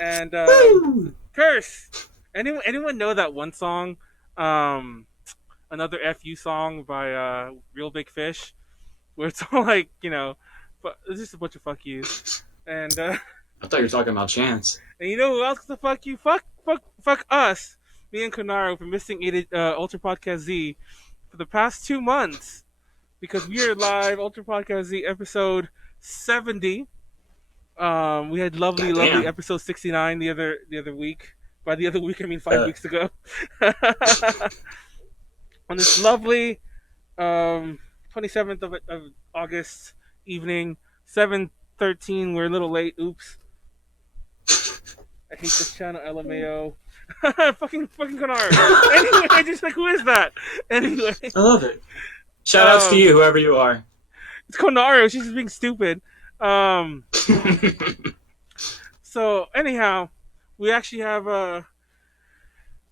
And Woo! Curse. Anyone know that one song? Another FU song by Real Big Fish, where it's all like, but it's just a bunch of fuck yous. And I thought you were talking about Chance. and you know who else can fuck you? Fuck us. Me and Konaru for missing Ultra Podcast Z for the past 2 months because we are live Ultra Podcast Z episode 70. We had lovely Goddamn. episode 69 the other week. By the other week, I mean 5 weeks Uh, ago. On this lovely 27th of August evening, 7:13. We're a little late. Oops. I hate this channel, LMAO. fucking Konar. Anyway, I just like, who is that? Anyway, I love it. Shout outs to um, you, whoever you are. it's Konaru. She's just being stupid. Um, so anyhow, we actually have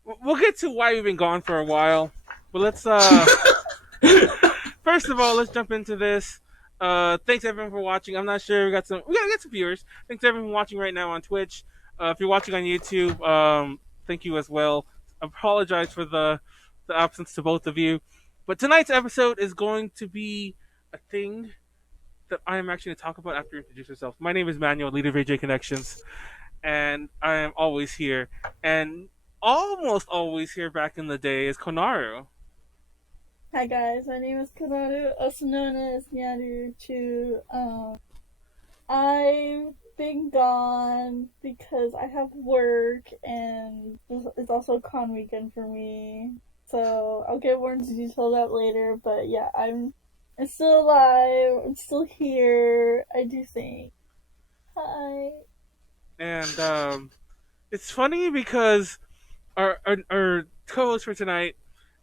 we'll get to why we've been gone for a while, but let's first of all, let's jump into this. Thanks everyone for watching. I'm not sure we gotta get some viewers. Thanks everyone for watching right now on Twitch. If you're watching on YouTube, thank you as well. I apologize for the absence to both of you, but tonight's episode is going to be a thing that I am actually going to talk about after you introduce yourself. My name is Manuel, leader of AJ Connections, and I am always here, and almost always here back in the day is Konaru. Hi guys, my name is Konaru, also known as Nyaru. I've been gone because I have work and it's also a con weekend for me. So I'll get more into detail that later. But yeah, I'm still alive. I'm still here. I do think. Hi. And it's funny because our co-host for tonight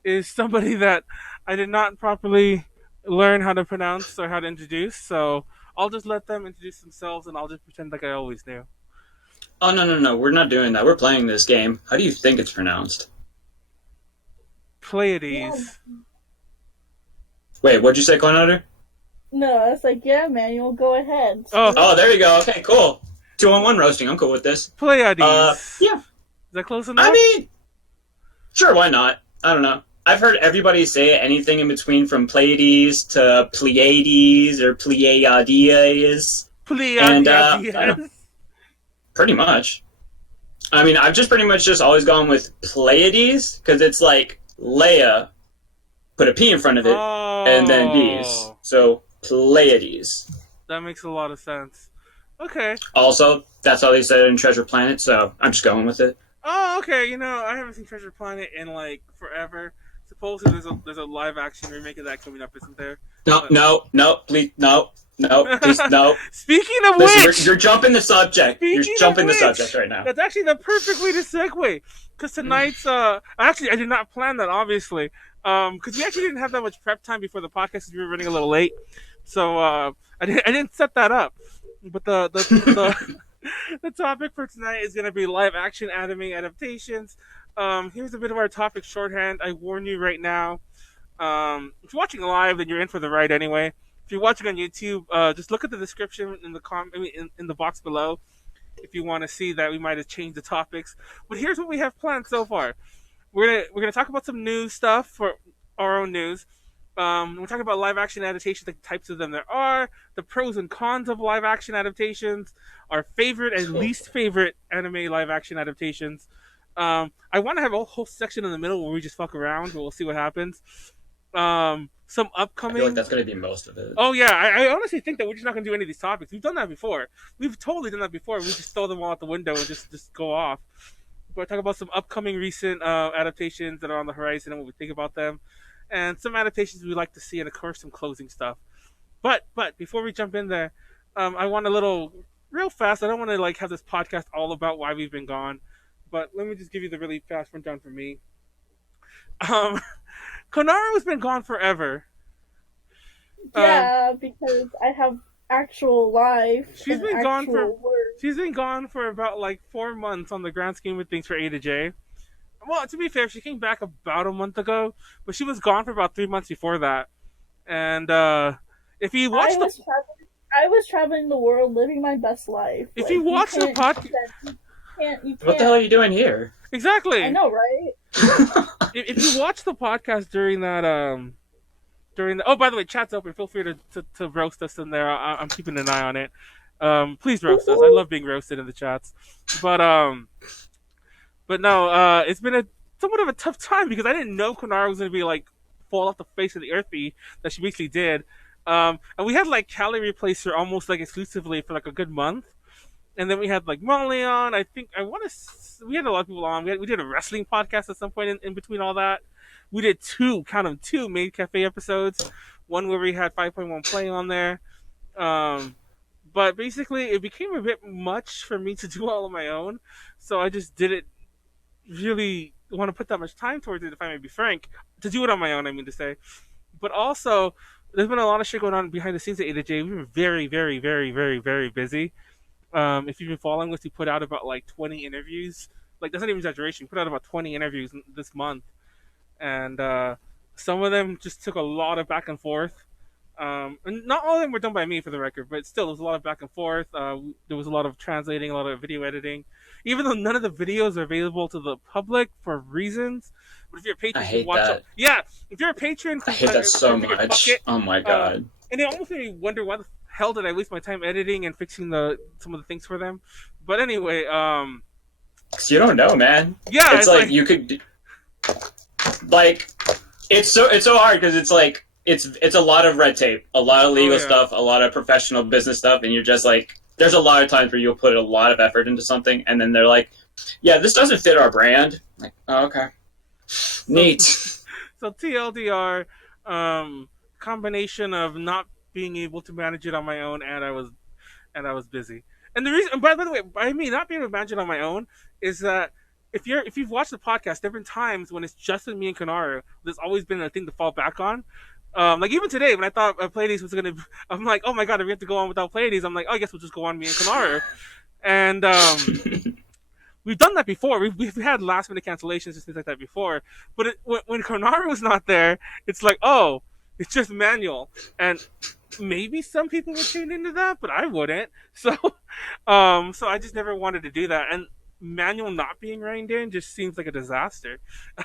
is somebody that I did not properly learn how to pronounce or how to introduce. So I'll just let them introduce themselves, and I'll just pretend like I always knew. Oh, no, no, no. We're not doing that. We're playing this game. How do you think it's pronounced? Yeah. Pleiades. Wait, what'd you say, Konaru? No, I was like, yeah, Manuel, go ahead. Oh, Oh, there you go. Okay, cool. 2-on-1 roasting. I'm cool with this. Pleiades. Yeah. Is that close enough? I mean, sure, why not? I don't know. I've heard everybody say anything in between from Pleiades to Pleiades or Pleiades. And, I don't Pleiades. pretty much. I mean, I've just pretty much just always gone with Pleiades because it's like Leia, put a P in front of it, and then D's. Oh, So Pleiades. that makes a lot of sense. Okay. Also, that's how they said it in Treasure Planet, so I'm just going with it. Oh, okay. I haven't seen Treasure Planet in like forever. Supposedly there's a live action remake of that coming up, isn't there? No, But... no, no, please, no, no, please, no. Speaking of Listen, which, you're jumping the subject. You're speaking of jumping the which, subject right now. that's actually the perfect way to segue. Because tonight's actually I did not plan that obviously. Because we actually didn't have that much prep time before the podcast. Because we were running a little late, so I didn't set that up. But the topic for tonight is going to be live action anime adaptations. Here's a bit of our topic shorthand. I warn you right now. If you're watching live, then you're in for the ride anyway. If you're watching on YouTube, just look at the description in in the box below if you want to see that we might have changed the topics. But here's what we have planned so far. We're gonna talk about some news stuff for our own news. We're talking about live action adaptations, the types of them there are, the pros and cons of live action adaptations, our favorite and least favorite anime live action adaptations. I want to have a whole section in the middle where we just fuck around. We'll see what happens. Some I feel like upcoming. that's going to be most of it. Oh yeah, I honestly think that we're just not gonna do any of these topics. We've done that before. We've totally done that before. We just throw them all out the window and just go off. We're talking about some upcoming recent adaptations that are on the horizon and what we think about them, and some adaptations we'd like to see, and of course some closing stuff. But before we jump in there, I want a little real fast. I don't want to like have this podcast all about why we've been gone, but let me just give you the really fast rundown for me. Um, Konaru has been gone forever. Yeah, because I have actual life She's and been gone for actual work. she's been gone for about like 4 months on the grand scheme of things for A to J. Well, to be fair, she came back about a month ago, but she was gone for about 3 months before that. And if you watch the I was traveling the world, living my best life. if Like, you you watch the can't podcast you You can't. What the hell are you doing here? Exactly. I know, right? If you watch the podcast during that oh, by the way, chat's open. Feel free to roast us in there. I'm keeping an eye on it. Please roast us. I love being roasted in the chats. But no, it's been a somewhat of a tough time because I didn't know Konaru was gonna be like fall off the face of the earthy that she basically did. And we had like Callie replace her almost like exclusively for like a good month. And then we had like Molly on. I think we had a lot of people on. We did a wrestling podcast at some point in between all that. We did two Maid Cafe episodes. One where we had 5.1 Play on there. But basically, it became a bit much for me to do all on my own. So I just didn't really want to put that much time towards it, if I may be frank. To do it on my own, I mean to say. But also, there's been a lot of shit going on behind the scenes at AJ. We've been very, very, very, very, very busy. If you've been following us, we put out about like 20 interviews. Like, that's not even exaggeration. We put out about 20 interviews this month. And some of them just took a lot of back and forth. And not all of them were done by me, for the record, but still, there was a lot of back and forth. There was a lot of translating, a lot of video editing. Even though none of the videos are available to the public for reasons. But if you're a patron, I hate watch that. it. Yeah, if you're a patron, I hate that so much. Bucket, oh my god. and it almost made me wonder why the hell did I waste my time editing and fixing some of the things for them. But anyway, 'Cause you don't know, man. Yeah, it's like you could, like, it's so hard because it's like it's a lot of red tape, a lot of legal stuff, a lot of professional business stuff, and you're just like, there's a lot of times where you'll put a lot of effort into something, and then they're like, yeah, this doesn't fit our brand. Like, oh, okay, neat. So TLDR, combination of not being able to manage it on my own, and I was busy. And the reason, by the way, by me not being able to manage it on my own, is that if you've watched the podcast, different times when it's just me and Konaru, there's always been a thing to fall back on. Like even today, when I thought Pleiades was gonna, I'm like, oh my god, if we have to go on without Pleiades, I'm like, oh, I guess we'll just go on me and Konaru. And we've done that before. We've had last minute cancellations and things like that before. But when Konaru was not there, it's like, oh, it's just Manuel. And maybe some people would tune into that, but I wouldn't. So I just never wanted to do that. And Manuel not being reined in just seems like a disaster.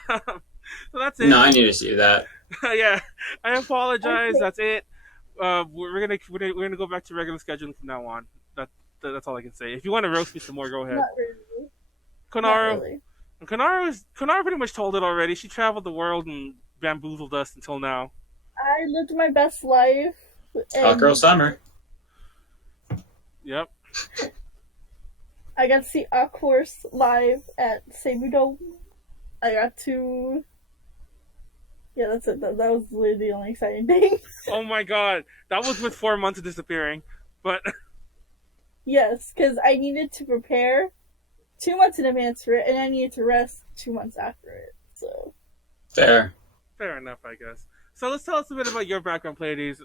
So that's it. No, I need to see that. Yeah, I apologize. That's it. We're gonna go back to regular scheduling from now on. That's all I can say. If you want to roast me some more, go ahead. Not really. Konaru. Not really. Konaru pretty much told it already. She traveled the world and bamboozled us until now. I lived my best life. Hot girl summer. Yep. I got to see Aquarse live at Seibu. I got to... Yeah, that's it. That was literally the only exciting thing. Oh my god. That was with 4 months of disappearing. But... Yes, because I needed to prepare 2 months in advance for it, and I needed to rest 2 months after it, so... Fair enough, I guess. So let's tell us a bit about your background, Pleiades.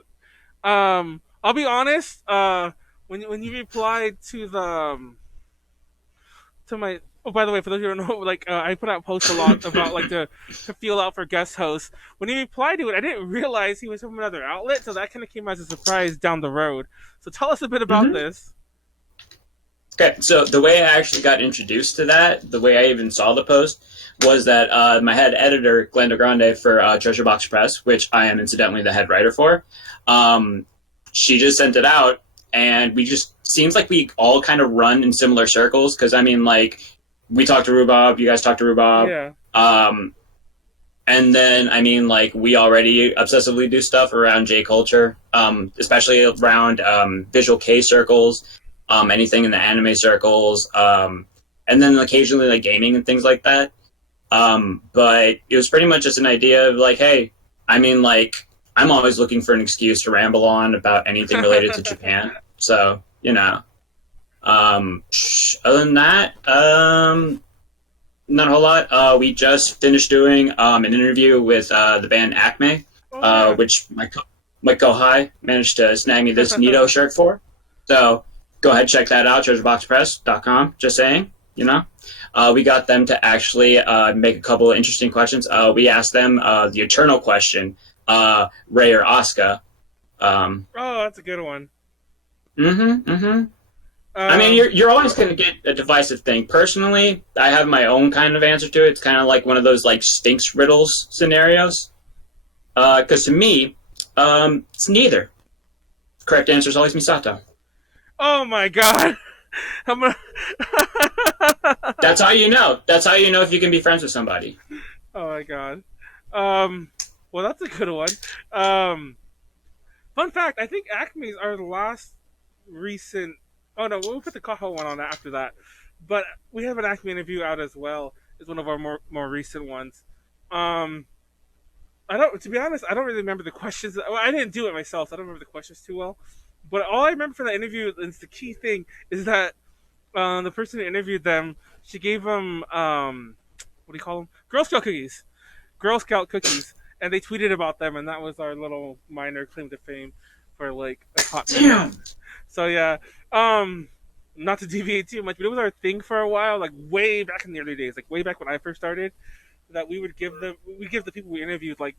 I'll be honest, when you replied to my... Oh, by the way, for those who don't know, like, I put out posts a lot about, like, to feel out for guest hosts. When he replied to it, I didn't realize he was from another outlet, so that kind of came as a surprise down the road. So tell us a bit about this. Okay, so the way I actually got introduced to that, the way I even saw the post, was that my head editor, Glenda Grande, for Treasurebox Press, which I am incidentally the head writer for, she just sent it out, and we just, seems like we all kind of run in similar circles, because, I mean, like, we talk to Rhubarb, you guys talk to Rhubarb, and then, I mean, like, we already obsessively do stuff around J-culture, especially around visual K circles, anything in the anime circles, and then occasionally, like, gaming and things like that. But it was pretty much just an idea of, like, hey, I mean, like, I'm always looking for an excuse to ramble on about anything related to Japan. So, you know. Other than that, not a whole lot. We just finished doing an interview with the band Acme, which my kohai managed to snag me this Nito shirt for. So go ahead, check that out, treasureboxpress.com, just saying, you know. We got them to actually make a couple of interesting questions. We asked them the eternal question, Ray or Asuka. Oh, that's a good one. I mean, you're always going to get a divisive thing. Personally, I have my own kind of answer to it. It's kind of like one of those like stinks riddles scenarios. Because to me, it's neither. Correct answer is always Misato. Oh my god. That's how you know. That's how you know if you can be friends with somebody. Oh my god. Well, that's a good one. Fun fact: I think Acme's are the last recent. Oh no, we'll put the Kaho one on after that. But we have an Acme interview out as well. It's one of our more recent ones. I don't. To be honest, I don't really remember the questions. Well, I didn't do it myself, so I don't remember the questions too well. But all I remember from the interview, and the key thing, is that the person who interviewed them, she gave them what do you call them? Girl Scout cookies, and they tweeted about them, and that was our little minor claim to fame for like a hot minute. So yeah, not to deviate too much, but it was our thing for a while, like way back in the early days, like way back when I first started, that we give the people we interviewed like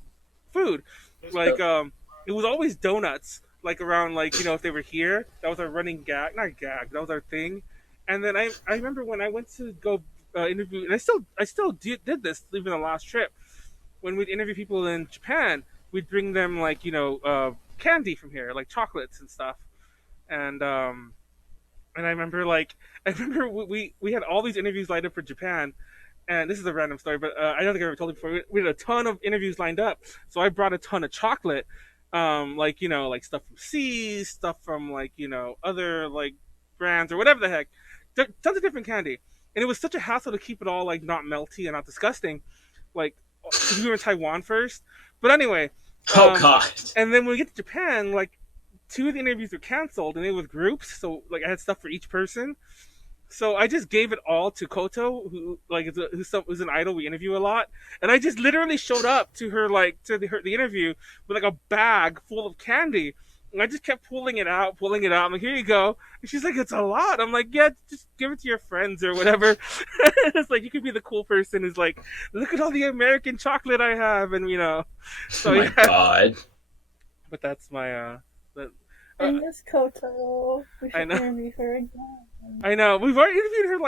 food, like it was always donuts, like around like if they were here, that was our running gag, not gag, that was our thing. And then I remember when I went to go interview, and I still did this even the last trip. When we'd interview people in Japan, we'd bring them like candy from here, like chocolates and stuff. And I remember we had all these interviews lined up for Japan, and this is a random story, but I don't think I ever told you before. We had a ton of interviews lined up, so I brought a ton of chocolate, like stuff from C's, stuff from other like brands or whatever the heck, tons of different candy, and it was such a hassle to keep it all like not melty and not disgusting, like because we were in Taiwan first. But anyway, oh god! And then when we get to Japan, like 2 of the interviews were canceled, and they were with groups, so like I had stuff for each person. So I just gave it all to Koto, who who's an idol we interview a lot, and I just literally showed up to her the interview with like a bag full of candy, and I just kept pulling it out. I'm like, here you go. And she's like, it's a lot. I'm like, yeah, just give it to your friends or whatever. It's like you could be the cool person who's like, look at all the American chocolate I have, and So oh my god! But that's my I miss Koto. We should I know. interview her again. I know. We've already interviewed her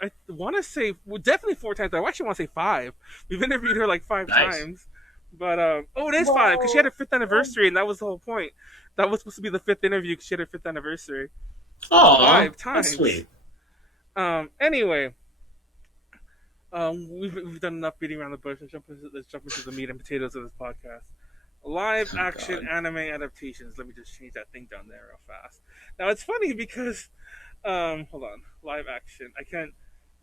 I want to say definitely 4 times. I actually want to say 5. We've interviewed her like 5 times. But it is 5 because she had her 5th anniversary, and that was the whole point. That was supposed to be the 5th interview because she had her 5th anniversary. Oh, 5 times. That's sweet. Anyway, we've done enough beating around the bush. Let's jump into the meat and potatoes of this podcast. Live action anime adaptations. Let me just change that thing down there real fast. Now it's funny because hold on. Live action.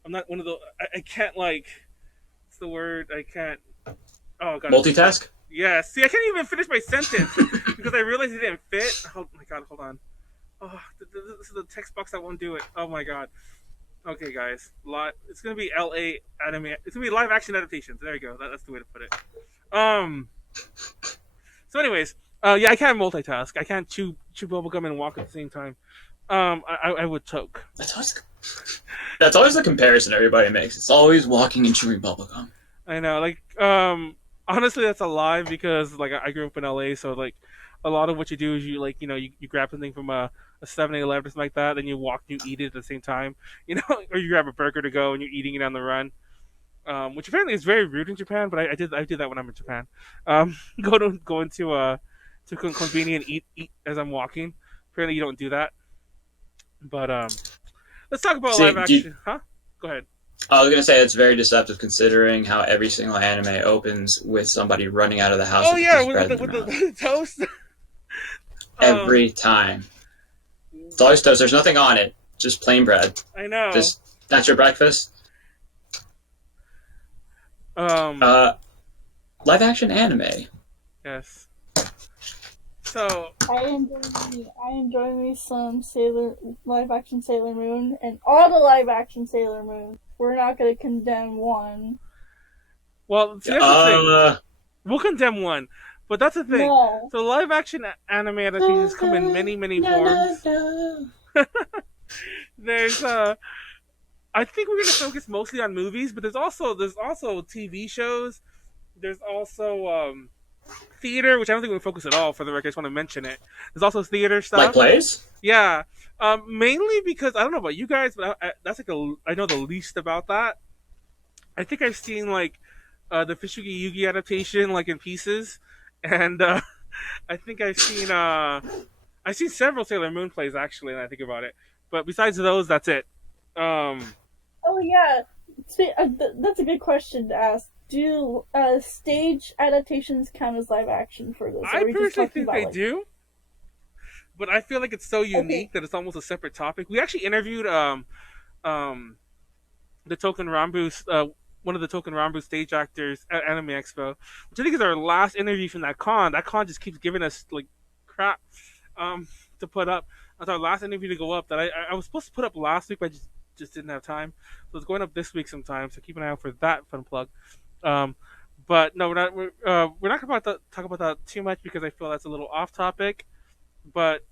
I'm not one of those. I can't like. What's the word? I can't. Oh god. Multitask? Yeah. See, I can't even finish my sentence because I realized it didn't fit. Oh my god. Hold on. Oh, this is the text box that won't do it. Oh my god. Okay, guys. It's gonna be LA anime. It's gonna be live action adaptations. There you go. That's the way to put it. So, anyways, yeah, I can't multitask. I can't chew bubblegum and walk at the same time. I would choke. That's always the comparison everybody makes. It's always walking and chewing bubblegum. I know, like, honestly, that's a lie because, like, I grew up in LA, so, like, a lot of what you do is you, like, you grab something from a 7-Eleven or something like that, then you walk and you eat it at the same time, or you grab a burger to go and you're eating it on the run. Which apparently is very rude in Japan, but I did that when I'm in Japan. Go into to convenience and eat as I'm walking. Apparently you don't do that. But let's talk about live action. Huh? Go ahead. I was gonna say it's very deceptive considering how every single anime opens with somebody running out of the house. Oh yeah, with the toast. Every time. It's always toast. There's nothing on it. Just plain bread. I know. That's your breakfast. Live action anime. Yes. So I enjoy me some live action Sailor Moon, and all the live action Sailor Moon. We're not going to condemn one. Well, see, that's the thing. We'll condemn one, but that's the thing. No. So live action anime adaptations come in many forms. There's I think we're going to focus mostly on movies, but there's also TV shows. There's also theater, which I don't think we'll focus at all. For the record, I just want to mention it. There's also theater stuff. Like plays? Yeah. Mainly because I don't know about you guys, but that's like I know the least about that. I think I've seen like the Fishugi Yugi adaptation like in pieces, and I think I've seen several Sailor Moon plays actually. When I think about it, but besides those, that's it. Um, Oh yeah, that's a good question to ask. Do stage adaptations count as live action for this? Or I are we just personally talking think about they like? do, but I feel like it's so Okay. unique that it's almost a separate topic. We actually interviewed um the Token Rambu, one of the Token Rambu stage actors at Anime Expo, which I think is our last interview from that con. That con just keeps giving us like crap to put up. That's our last interview to go up. That I was supposed to put up last week, but I just didn't have time. So it's going up this week sometime. So keep an eye out for that fun plug. Um, but no, we're not about to talk about that too much because I feel that's a little off topic. But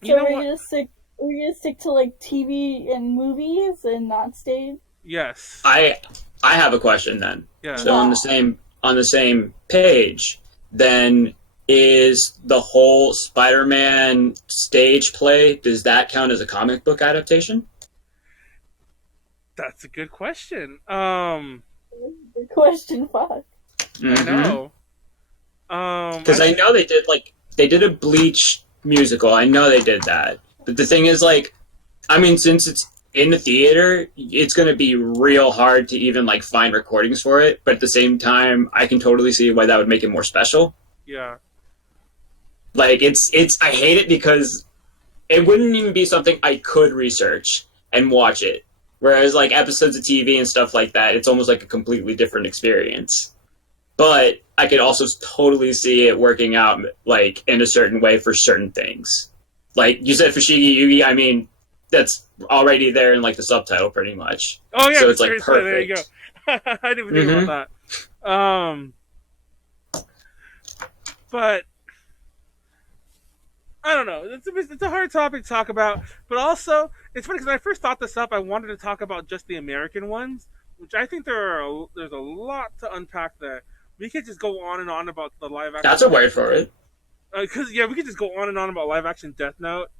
you So know what? we're gonna stick to like TV and movies and not stage. Yes. I have a question then. Yeah. So on the same page, then is the whole Spider-Man stage play, does that count as a comic book adaptation? That's a good question. Good question, fuck. I know. Because I know they did a Bleach musical. I know they did that. But the thing is, like, I mean, since it's in the theater, it's going to be real hard to even like find recordings for it. But at the same time, I can totally see why that would make it more special. Yeah. Like, it's I hate it because it wouldn't even be something I could research and watch it. Whereas like episodes of TV and stuff like that, it's almost like a completely different experience. But I could also totally see it working out like in a certain way for certain things. Like you said, Fushigi Yugi, I mean, that's already there in like the subtitle pretty much. Oh yeah, so it's like perfect. There you go. I didn't even think about that. But I don't know. It's a hard topic to talk about, but also it's funny because when I first thought this up, I wanted to talk about just the American ones, which I think there's a lot to unpack there. We could just go on and on about the live action. That's a word for it. Because we could just go on and on about live action Death Note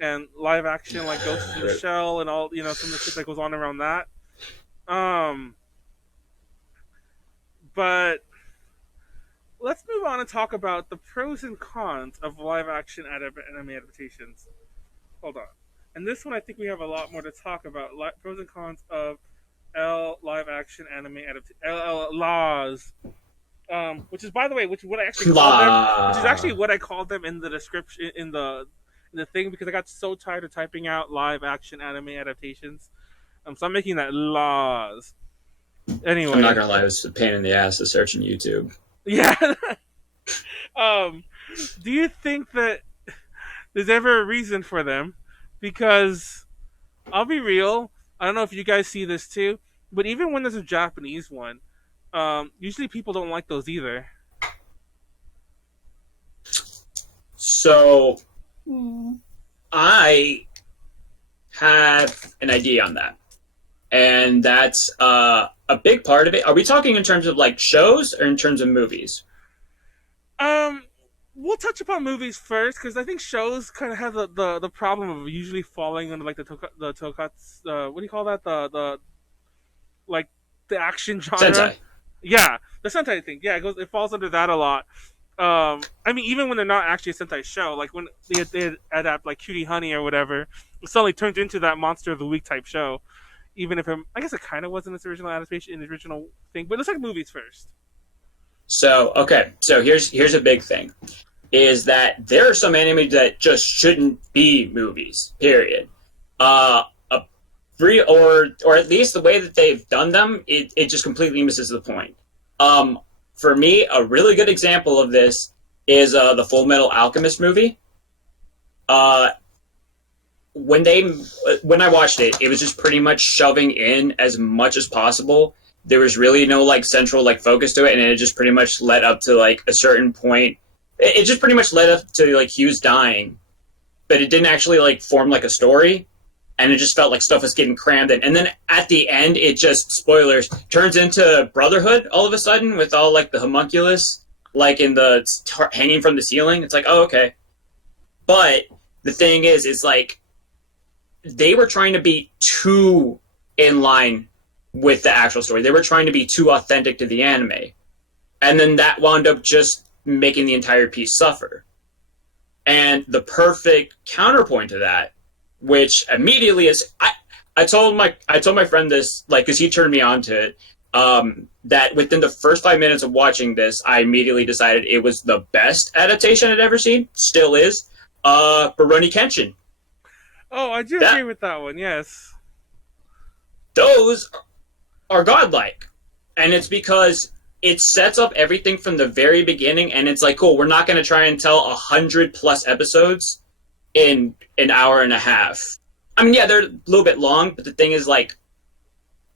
and live action like Ghost in the Shell and all some of the shit that goes on around that. But let's move on and talk about the pros and cons of live action anime adaptations. Hold on. And this one, I think we have a lot more to talk about. Pros and cons of live action anime laws. Which is, by the way, which is what I actually called them. Which is actually what I called them in the description in the thing because I got so tired of typing out live action anime adaptations. So I'm making that laws. Anyway, I'm not gonna lie, it was a pain in the ass to search on YouTube. Yeah. Do you think that there's ever a reason for them? Because I'll be real, I don't know if you guys see this too, but even when there's a Japanese one, usually people don't like those either. So, I have an idea on that. And that's a big part of it. Are we talking in terms of like shows or in terms of movies? We'll touch upon movies first because I think shows kind of have the problem of usually falling under like the tokatsu. What do you call that? The like the action genre. Sentai. Yeah, the Sentai thing. Yeah, it falls under that a lot. I mean, even when they're not actually a Sentai show, like when they adapt like Cutie Honey or whatever, it suddenly turns into that Monster of the Week type show. Even if I guess it kind of wasn't its original adaptation in the original thing, but let's talk movies first. So here's a big thing, is that there are some anime that just shouldn't be movies. Period. Or at least the way that they've done them, it just completely misses the point. For me, a really good example of this is the Full Metal Alchemist movie. When I watched it, it was just pretty much shoving in as much as possible. There was really no like central like focus to it, and it just pretty much led up to like a certain point. It just pretty much led up to like Hughes dying, but it didn't actually like form like a story, and it just felt like stuff was getting crammed in. And then at the end, it just, spoilers, turns into Brotherhood all of a sudden with all like the homunculus like in the hanging from the ceiling. It's like, oh, okay. But the thing is, it's like they were trying to be too in line with the actual story. They were trying to be too authentic to the anime. And then that wound up just making the entire piece suffer. And the perfect counterpoint to that, which immediately is, I told my friend this, like, because he turned me on to it, that within the first 5 minutes of watching this, I immediately decided it was the best adaptation I'd ever seen. Still is. Rurouni Kenshin. Oh, I do agree with that one, yes. Those are godlike. And it's because it sets up everything from the very beginning, and it's like, cool, we're not going to try and tell 100+ episodes in an hour and a half. I mean, yeah, they're a little bit long, but the thing is, like,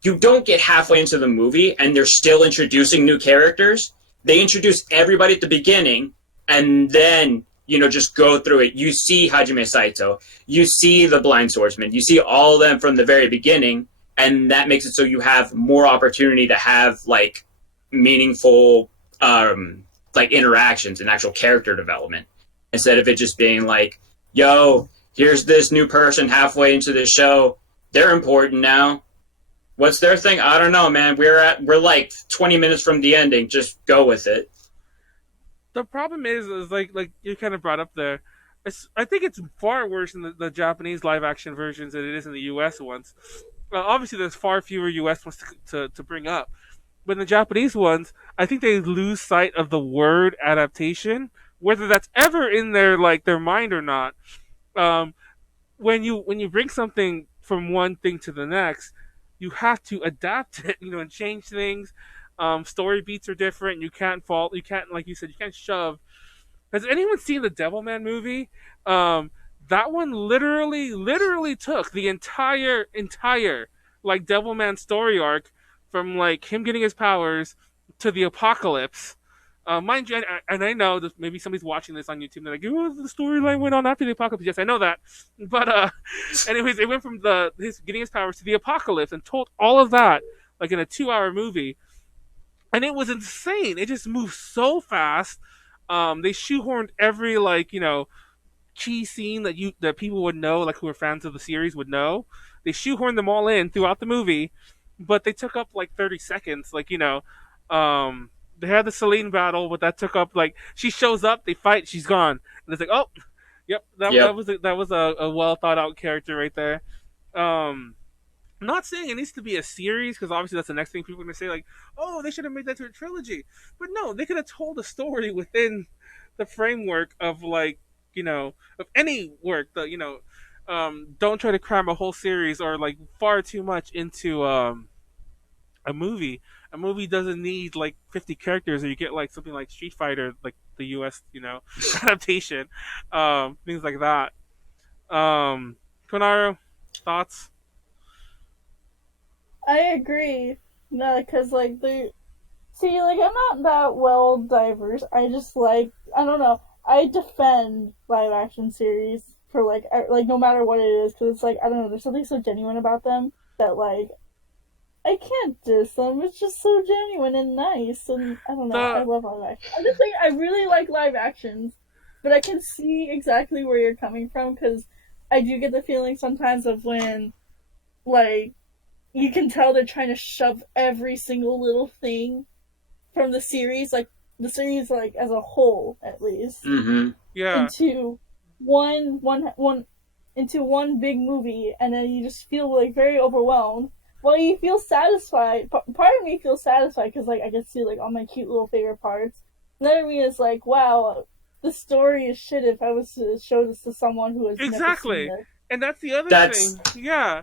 you don't get halfway into the movie, and they're still introducing new characters. They introduce everybody at the beginning, and then, you know, just go through it. You see Hajime Saito. You see the Blind Swordsman. You see all of them from the very beginning, and that makes it so you have more opportunity to have, like, meaningful like interactions and actual character development, instead of it just being like, yo, here's this new person halfway into the show, they're important now, what's their thing? I don't know, man, we're like 20 minutes from the ending, just go with it. The problem is like you kind of brought up there, I think it's far worse in the Japanese live action versions than it is in the US ones. Obviously there's far fewer US ones to bring up. But in the Japanese ones, I think they lose sight of the word adaptation, whether that's ever in their mind or not. When you bring something from one thing to the next, you have to adapt it, and change things. Story beats are different. You can't, like you said, you can't shove. Has anyone seen the Devilman movie? That one literally took the entire like Devilman story arc, from like him getting his powers to the apocalypse. Mind you, and I know that maybe somebody's watching this on YouTube and they're like, oh, the storyline went on after the apocalypse. Yes, I know that. But anyways, it went from his getting his powers to the apocalypse, and told all of that like in a 2-hour movie. And it was insane. It just moved so fast. They shoehorned every key scene that people would know, like who were fans of the series would know. They shoehorned them all in throughout the movie. But they took up like 30 seconds. They had the Celine battle, but that took up she shows up, they fight, she's gone, and it's like, oh, yep, that was a well thought out character right there. I'm not saying it needs to be a series, because obviously that's the next thing people are gonna say, like, oh, they should have made that to a trilogy. But no, they could have told a story within the framework of of any work. Don't try to cram a whole series or far too much into a movie. A movie doesn't need 50 characters, or you get something like Street Fighter, the US, adaptation, things like that. Konaru, thoughts? I agree. No, because I'm not that well diverse. I just I don't know. I defend live action series for no matter what it is, because it's I don't know, there's something so genuine about them that I can't diss them. It's just so genuine and nice, and I don't know. I love live action. I'm just saying, I really like live actions, but I can see exactly where you're coming from, because I do get the feeling sometimes of when you can tell they're trying to shove every single little thing from the series, the series as a whole at least, yeah, into into one big movie, and then you just feel very overwhelmed. Well, you feel satisfied. Part of me feels satisfied because I can see all my cute little favorite parts. Another me is wow, the story is shit if I was to show this to someone who has exactly. Never seen it. And that's the other thing. Yeah.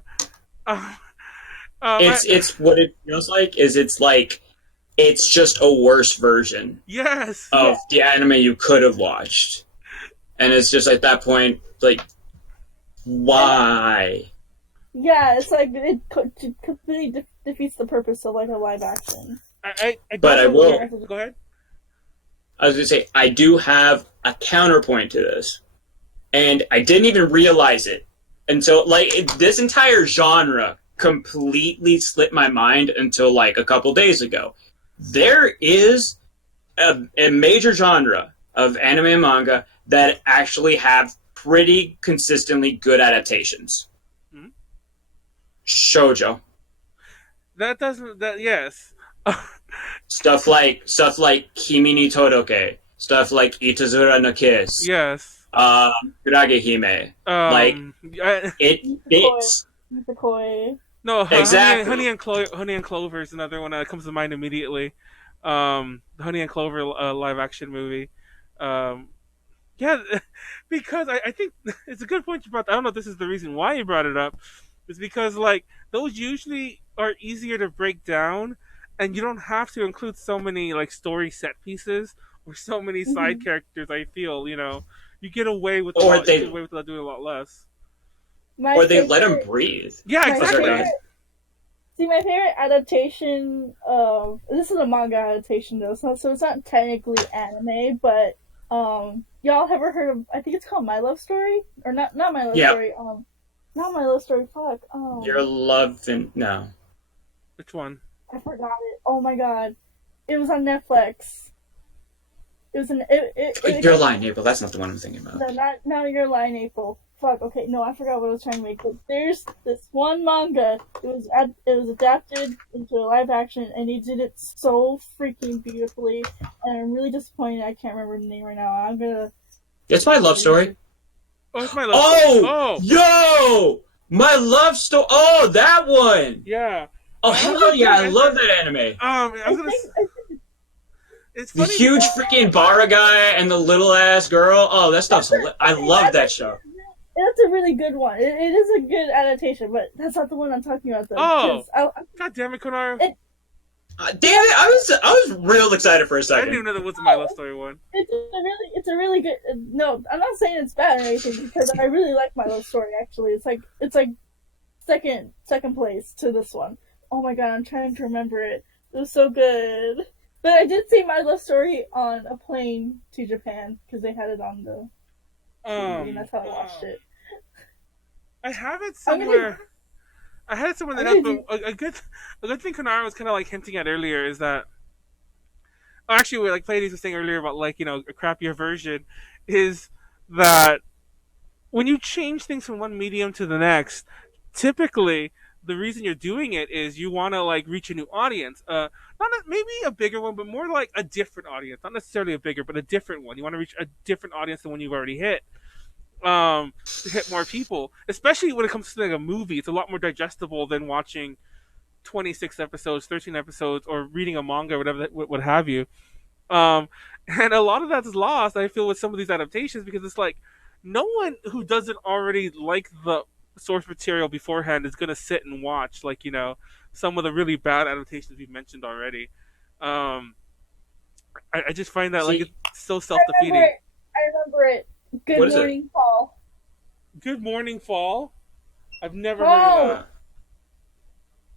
It's what it feels like is it's just a worse version of the anime you could have watched. And it's just at that point, why? Yeah, it's it completely defeats the purpose of a live action. But I will. Go ahead. I was going to say, I do have a counterpoint to this. And I didn't even realize it until, this entire genre completely slipped my mind until, a couple days ago. There is a major genre of anime and manga that actually have pretty consistently good adaptations. Hmm? Shoujo. That doesn't. That yes. Stuff like Kimi ni Todoke. Stuff like Itazura no Kiss. Yes. Kurage Hime. Like it fits. Nisekoi. No, Exactly. Honey and Clover is another one that comes to mind immediately. The Honey and Clover live action movie. Yeah, because I think it's a good point you brought. I don't know if this is the reason why you brought it up. It's because like those usually are easier to break down, and you don't have to include so many like story set pieces or so many side characters. I feel you get away with doing a lot less. They let them breathe. Yeah, exactly. My favorite adaptation of this is a manga adaptation though, so it's not technically anime, but y'all ever heard of? I think it's called My Love Story, or not My Love Story. Not My Love Story. Fuck. Your Love and no. Which one? I forgot it. Oh my god, it was on Netflix. It was Your Lie, April. That's not the one I'm thinking about. No, not Your Lie, April. Fuck. Okay, no, I forgot what I was trying to make. But there's this one manga. It was adapted into a live action, and he did it so freaking beautifully. And I'm really disappointed. I can't remember the name right now. I'm gonna. It's My Love Story. Oh, it's My Love Story. Oh, yo, My Love Story. Oh, that one. Yeah. Oh hell yeah! I love that anime. It's the funny huge freaking Bara guy and the little ass girl. Oh, that stuff's. I love that show. That's a really good one. It is a good adaptation, but that's not the one I'm talking about. Though. Oh, God damn it, Konaru! Damn it! I was real excited for a second. I didn't even know that was the My Love Story one. It's a really good. No, I'm not saying it's bad or anything because I really like My Love Story. Actually, it's like second place to this one. Oh my god, I'm trying to remember it. It was so good. But I did see My Love Story on a plane to Japan because they had it on the TV, and that's how I watched it. I have it somewhere. I had it somewhere that but a good thing Konaru was kind of like hinting at earlier is that actually like Pleiades was saying earlier about like a crappier version is that when you change things from one medium to the next, typically the reason you're doing it is you want to like reach a new audience, maybe a bigger one, but more like a different audience, not necessarily a bigger, but a different one. You want to reach a different audience than one you've already hit, to hit more people. Especially when it comes to like a movie, it's a lot more digestible than watching 26 episodes, 13 episodes, or reading a manga, or whatever, what have you. And a lot of that's lost, I feel, with some of these adaptations because it's like no one who doesn't already like the source material beforehand is gonna sit and watch like some of the really bad adaptations we've mentioned already. I just find that like it's so self-defeating. I remember it. Good Morning Fall. Good Morning Fall. I've never heard of that.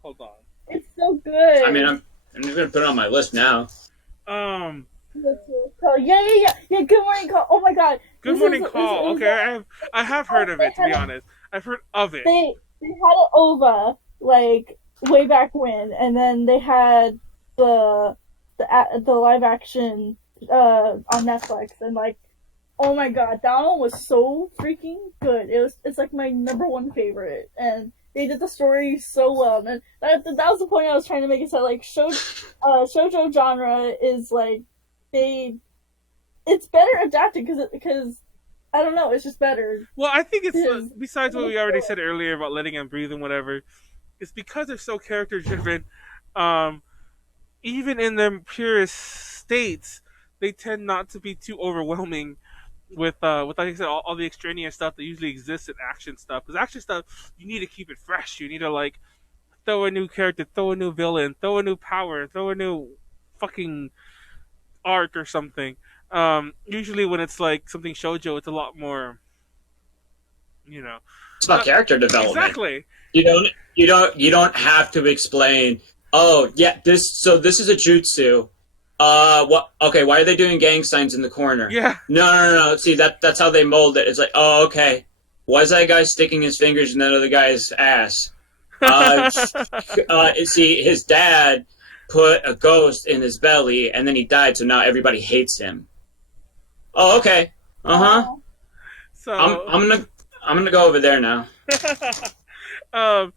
Hold on. It's so good. I mean, I'm just gonna put it on my list now. Yeah. Good Morning Call. Oh my god. Good Morning Call. Okay, I have heard of it. To be honest, I've heard of it. They had an OVA like way back when, and then they had the live action on Netflix, and like, oh my god, that one was so freaking good. It's like my number one favorite, and they did the story so well. And that was the point I was trying to make. Is that like shoujo genre is like it's better adapted because I don't know, it's just better. Well, I think it's besides what we already said earlier about letting them breathe and whatever. It's because they're so character driven. Even in their purest states, they tend not to be too overwhelming with like I said, all the extraneous stuff that usually exists in action stuff. Because action stuff, you need to keep it fresh. You need to like throw a new character, throw a new villain, throw a new power, throw a new fucking arc or something. Usually when it's like something shoujo, it's a lot more, It's about character development. Exactly. You don't have to explain. Oh yeah, this is a jutsu. What? Okay, why are they doing gang signs in the corner? Yeah. No. See, that's how they mold it. It's like, oh, okay. Why is that guy sticking his fingers in that other guy's ass? See, his dad put a ghost in his belly, and then he died, so now everybody hates him. Oh, okay. So I'm gonna go over there now. um,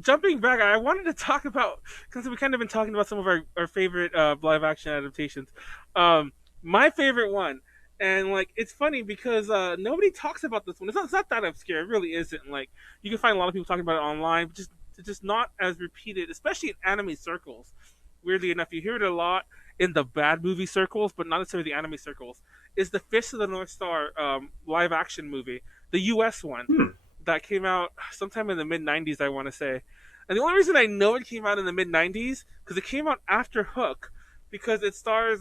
jumping back, I wanted to talk about, because we kind of been talking about some of our favorite live action adaptations. My favorite one, and like it's funny because nobody talks about this one. It's not that obscure. It really isn't. Like you can find a lot of people talking about it online, but it's just not as repeated, especially in anime circles. Weirdly enough, you hear it a lot in the bad movie circles, but not necessarily the anime circles. Is the Fist of the North Star live action movie, the U.S. one that came out sometime in the mid '90s, I want to say. And the only reason I know it came out in the mid '90s because it came out after Hook, because it stars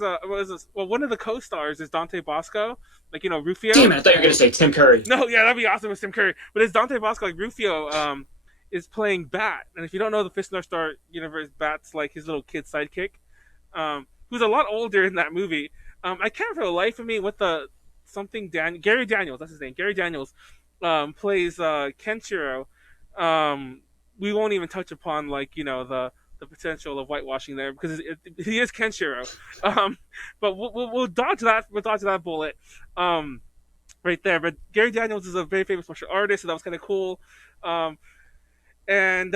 one of the co-stars is Dante Bosco, like Rufio. Damn it! I thought you were gonna say Tim Curry. No, yeah, that'd be awesome with Tim Curry. But it's Dante Bosco, like Rufio. Is playing Bat, and if you don't know the Fist of the North Star universe, Bat's like his little kid sidekick, who's a lot older in that movie. I can't for the life of me what Gary Daniels, that's his name. Gary Daniels plays Kenshiro. We won't even touch upon the potential of whitewashing there because he is Kenshiro. But we'll dodge that. We'll dodge that bullet right there. But Gary Daniels is a very famous martial artist, so that was kind of cool. And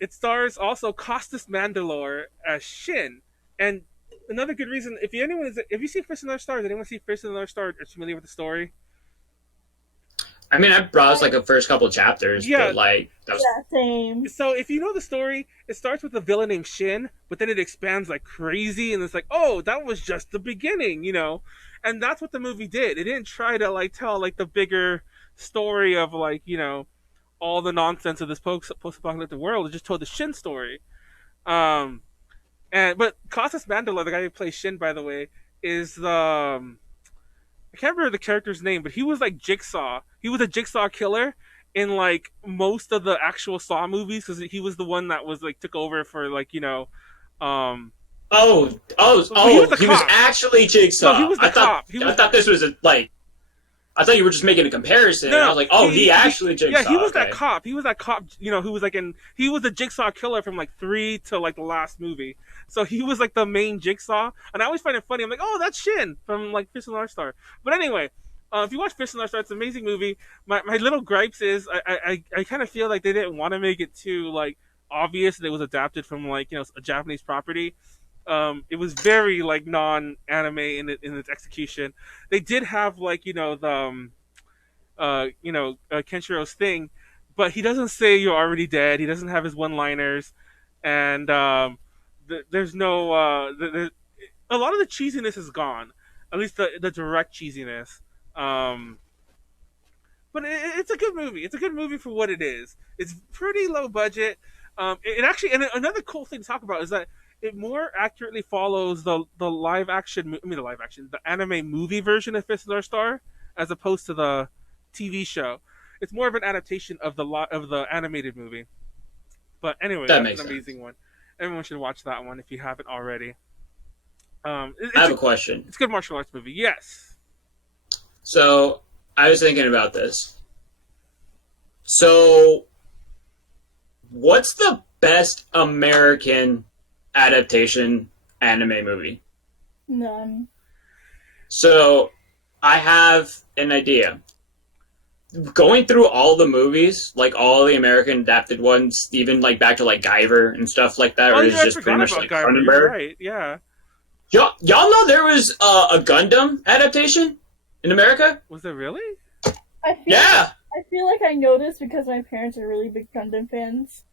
it stars also Costas Mandylor as Shin. And another good reason, if you see Fist of the North Star, does anyone see Fist of the North Star? Are you familiar with the story? I mean, I browsed like the first couple chapters, but like that was... Yeah, same. So if you know the story, it starts with a villain named Shin, but then it expands like crazy, and it's like, oh, that was just the beginning, And that's what the movie did. It didn't try to tell the bigger story of all the nonsense of this post-apocalyptic world. It just told the Shin story. But Costas Mandylor, the guy who plays Shin, by the way, is the I can't remember the character's name, but he was like Jigsaw. He was a Jigsaw killer in most of the actual Saw movies because he was the one that was took over for he was actually Jigsaw. No, he was the cop. I thought this was I thought you were just making a comparison. No, I was like, he actually Jigsaw. Yeah, he was that cop. He was that cop, who was he was the Jigsaw killer from 3 to the last movie. So he was the main Jigsaw. And I always find it funny. I'm like, oh, that's Shin from Fist of the North Star. But anyway, if you watch Fist of the North Star, it's an amazing movie. My little gripes is I kind of feel like they didn't want to make it too obvious that it was adapted from a Japanese property. It was very non-anime in its execution. They did have Kenshiro's thing, but he doesn't say you're already dead. He doesn't have his one-liners, and there's no a lot of the cheesiness is gone. At least the direct cheesiness. But it's a good movie. It's a good movie for what it is. It's pretty low budget. It actually, and another cool thing to talk about is that it more accurately follows the anime movie version of Fist of the North Star as opposed to the TV show. It's more of an adaptation of the animated movie. But anyway, that's an amazing one. Everyone should watch that one if you haven't already. I have a question. It's a good martial arts movie. Yes. So I was thinking about this. So, what's the best American adaptation anime movie? None. So, I have an idea. Going through all the movies, all the American adapted ones, even back to Guyver and stuff like that, or is just pretty much Cronenberg. Right? Yeah. Y'all know there was a Gundam adaptation in America? Was there really? I feel like I noticed because my parents are really big Gundam fans.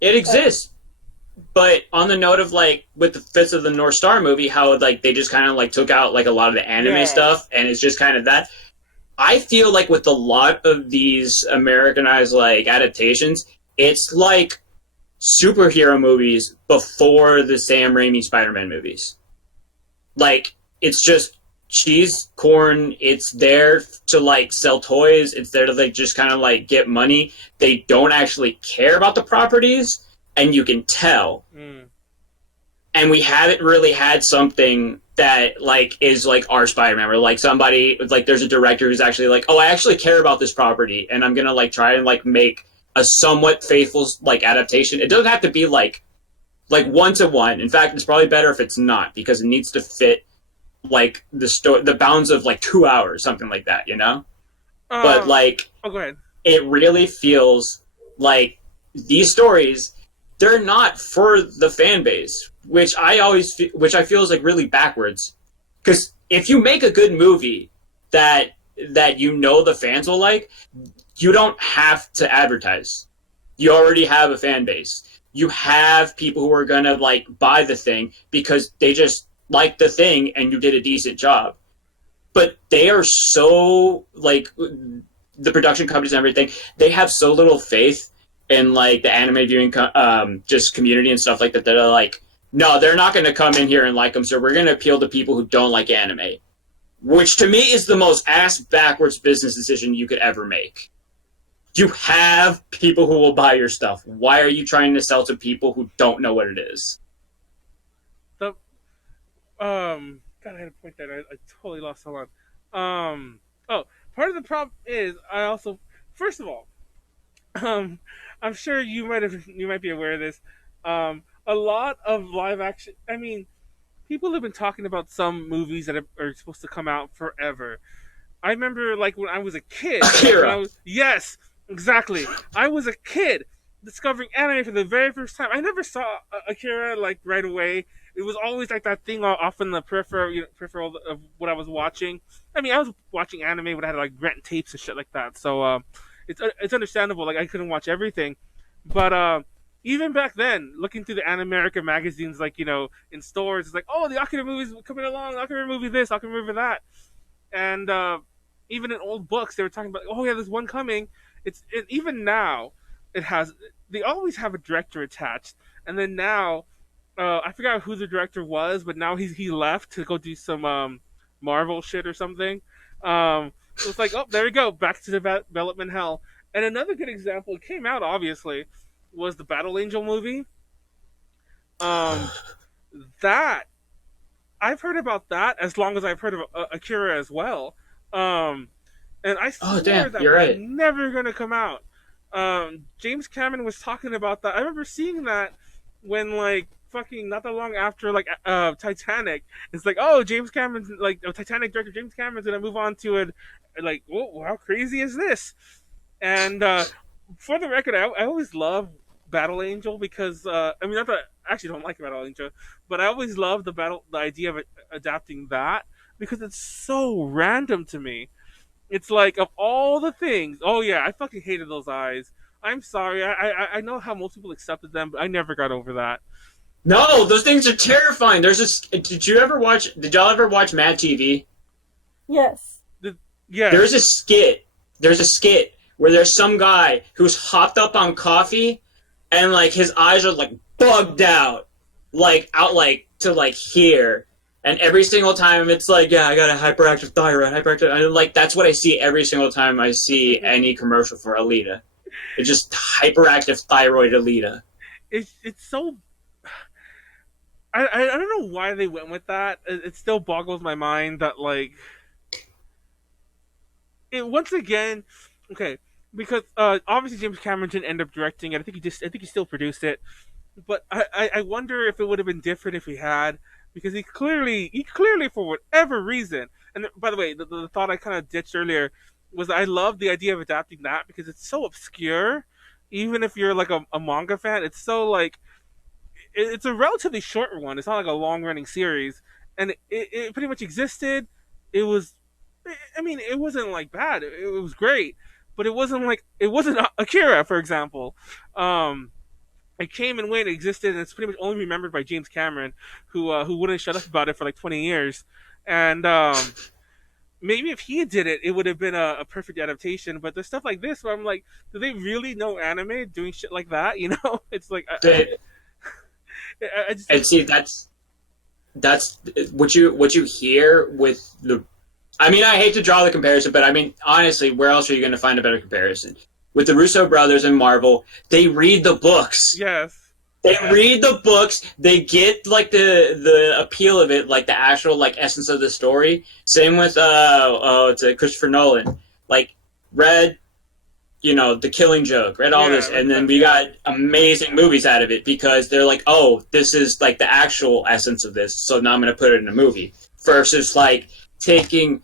It exists. But on the note of with the Fist of the North Star movie, how they just kind of took out a lot of the anime stuff, and it's just kind of that. I feel with a lot of these Americanized adaptations, it's superhero movies before the Sam Raimi Spider-Man movies. It's just cheese, corn. It's there to sell toys. It's there to just kind of get money. They don't actually care about the properties, and you can tell. And we haven't really had something that is our Spider-Man, where somebody there's a director who's actually I actually care about this property, and I'm gonna try and make a somewhat faithful adaptation. It doesn't have to be one to one. In fact, it's probably better if it's not, because it needs to fit the bounds of 2 hours, something like that, but like, oh, go ahead. It really feels like these stories, they're not for the fan base, which I feel is like really backwards. Because if you make a good movie that you know the fans will like, you don't have to advertise. You already have a fan base. You have people who are gonna like buy the thing because they just like the thing and you did a decent job. But they are so like the production companies and everything. They have so little faith in like the anime viewing just community and stuff like that. They're like, no, they're not going to come in here and like them. So we're going to appeal to people who don't like anime, which to me is the most ass backwards business decision you could ever make. You have people who will buy your stuff. Why are you trying to sell to people who don't know what it is? God, I had a point there. I totally lost. Hold on. Part of the problem is I also, first of all, I'm sure you might be aware of this. A lot of live action. I mean, people have been talking about some movies that are supposed to come out forever. I remember, like when I was a kid. Akira. Yes, exactly. I was a kid discovering anime for the very first time. I never saw Akira like right away. It was always like that thing off in the peripheral of what I was watching. I mean, I was watching anime, but I had to like rent tapes and shit like that. So it's understandable. Like I couldn't watch everything, but even back then, looking through the Animerica magazines, like in stores, it's like, oh, the Akira movie's coming along. Akira movie this, Akira movie that, and even in old books, they were talking about, oh yeah, there's one coming. Even now, they always have a director attached, and then now. I forgot who the director was, but now he left to go do some Marvel shit or something. So it's like, oh, there we go, back to development hell. And another good example, it came out obviously, was the Battle Angel movie. That I've heard about that as long as I've heard of Akira as well. And I swear that you're was right. never gonna come out. James Cameron was talking about that. I remember seeing that when like. Fucking not that long after like Titanic, it's like, oh, James Cameron's like Titanic director James Cameron's gonna move on to it. Like, oh, how crazy is this? And for the record, I always love Battle Angel because I mean, not that I actually don't like Battle Angel, but I always love the idea of adapting that because it's so random to me. It's like of all the things, oh yeah, I fucking hated those eyes. I'm sorry, I know how most people accepted them, but I never got over that. No, those things are terrifying. Did y'all ever watch Mad TV? Yes. Yeah. There's a skit where there's some guy who's hopped up on coffee and like his eyes are like bugged out, like out like to like here. And every single time it's like, yeah, I got a hyperactive thyroid, and like that's what I see every single time I see any commercial for Alita. It's just hyperactive thyroid Alita. It's so I don't know why they went with that. It still boggles my mind that like once again, okay, because obviously James Cameron didn't end up directing it. I think he still produced it, but I wonder if it would have been different if he had, because he clearly for whatever reason. And by the way, the thought I kind of ditched earlier was I love the idea of adapting that because it's so obscure. Even if you're like a manga fan, it's so like. It's a relatively short one. It's not like a long-running series, and it pretty much existed. It wasn't like bad. It was great, but it wasn't Akira, for example. It came and went, it existed, and it's pretty much only remembered by James Cameron, who wouldn't shut up about it for like 20 years. And maybe if he did it, it would have been a perfect adaptation. But there's stuff like this where I'm like, do they really know anime doing shit like that? It's like. And see, that's what you hear with the. I mean, I hate to draw the comparison, but I mean, honestly, where else are you going to find a better comparison? With the Russo brothers and Marvel, they read the books. Yes. They read the books. They get like the appeal of it, like the actual like essence of the story. Same with to Christopher Nolan, like read. The Killing Joke, read all this, and then we got amazing movies out of it because they're like, oh, this is like the actual essence of this, so now I'm going to put it in a movie. Versus like taking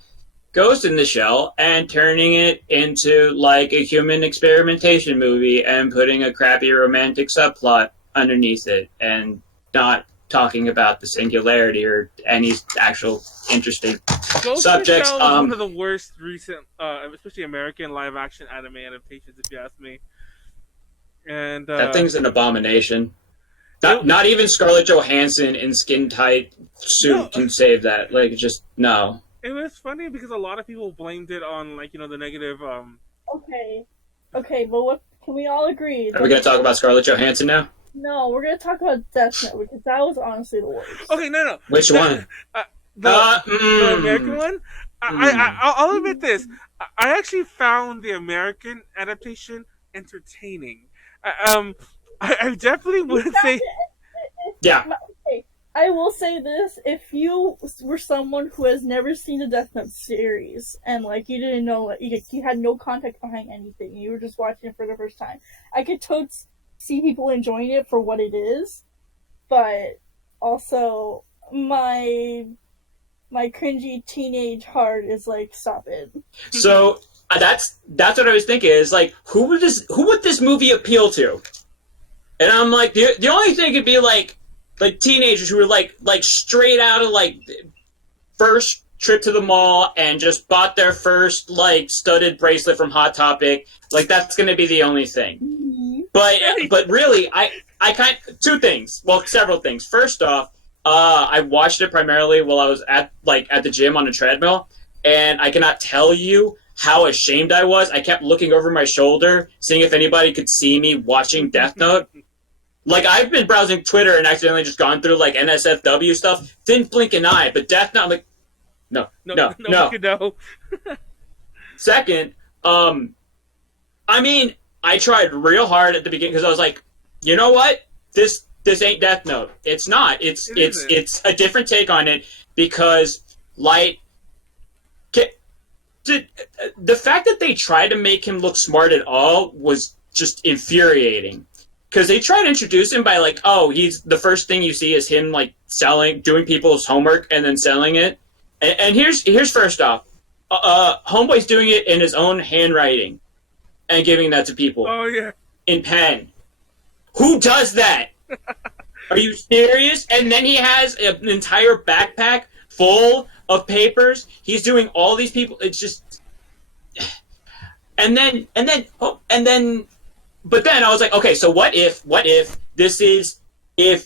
Ghost in the Shell and turning it into like a human experimentation movie and putting a crappy romantic subplot underneath it and not talking about the singularity or any actual interesting Ghost subjects. in the Shell is one of the worst recent, especially American live action anime adaptations, if you ask me. And that thing's an abomination. Not even Scarlett Johansson in skin tight suit can save that. Like, just no. It was funny because a lot of people blamed it on, like, the negative. Okay, but what can we all agree? Are we gonna talk about Scarlett Johansson now? No, we're gonna talk about Death Note because that was honestly the worst. Okay, no. Which one? The American one. I'll admit this. I actually found the American adaptation entertaining. I definitely would say. Yeah. Okay, I will say this: if you were someone who has never seen the Death Note series and like you didn't know, like, you had no context behind anything, you were just watching it for the first time, I could totally see people enjoying it for what it is, but also my cringy teenage heart is like, stop it. So that's what I was thinking. Is like, who would this movie appeal to? And I'm like, the only thing could be like teenagers who were like straight out of like first trip to the mall and just bought their first like studded bracelet from Hot Topic. Like, that's going to be the only thing. Mm-hmm. But really, I two things. Well, several things. First off, I watched it primarily while I was at the gym on a treadmill, and I cannot tell you how ashamed I was. I kept looking over my shoulder, seeing if anybody could see me watching Death Note. Like, I've been browsing Twitter and accidentally just gone through, like, NSFW stuff. Didn't blink an eye, but Death Note, I'm like, no. Second, I mean, I tried real hard at the beginning because I was like, you know what? This ain't Death Note. It's not. It's a different take on it because, like, the fact that they tried to make him look smart at all was just infuriating. Because they try to introduce him by, like, oh, he's the first thing you see is him, like, doing people's homework and then selling it. And here's first off. Homeboy's doing it in his own handwriting and giving that to people. Oh, yeah. In pen. Who does that? Are you serious? And then he has an entire backpack full of papers. He's doing all these people. It's just... But then I was like, okay, so what if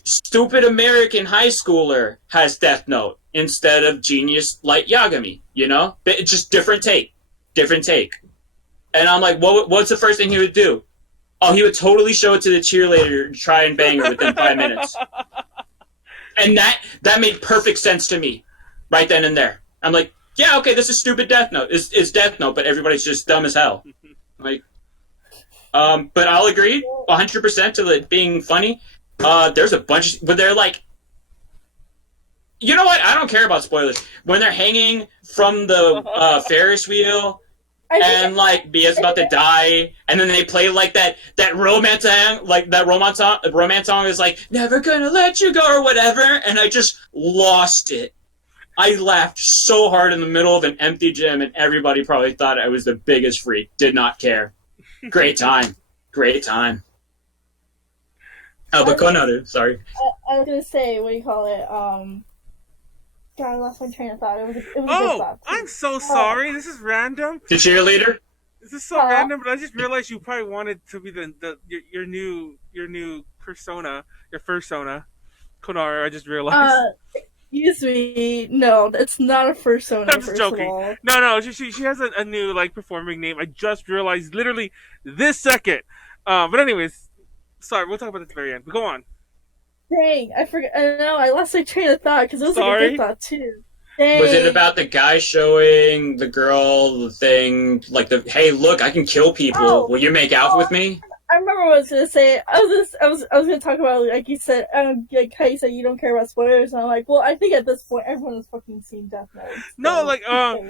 stupid American high schooler has Death Note instead of genius like Yagami, you know? It's just different take. And I'm like, what's the first thing he would do? Oh, he would totally show it to the cheerleader and try and bang her within 5 minutes. And that made perfect sense to me right then and there. I'm like, yeah, okay, this is stupid Death Note. It's Death Note, but everybody's just dumb as hell. Like, but I'll agree 100% to it being funny. There's a bunch, but they're like, you know what? I don't care about spoilers. When they're hanging from the Ferris wheel and like Mia's about to die, and then they play like that romance song, like that romance song is like "Never Gonna Let You Go" or whatever, and I just lost it. I laughed so hard in the middle of an empty gym, and everybody probably thought I was the biggest freak. Did not care. Great time. Oh, but Konaru, sorry. I was gonna say, what do you call it? God, I lost my train of thought. It was a good thought. I'm so sorry. This is random. The cheerleader? This is so random, but I just realized you probably wanted to be your new persona, your fursona, Konaru. I just realized. Excuse me. No, it's not a fursona. I'm just joking. No. She has a new like performing name. I just realized literally this second. But anyways, sorry. We'll talk about it at the very end. But go on. Dang, I forgot. I know, I lost my train of thought because it was like a good thought too. Dang. Was it about the guy showing the girl the thing, like hey, look, I can kill people. Will you make out with me? I remember what I was gonna say. I was gonna talk about, like you said, like how you said you don't care about spoilers, and I'm like, well, I think at this point everyone has fucking seen Death Note. So no, like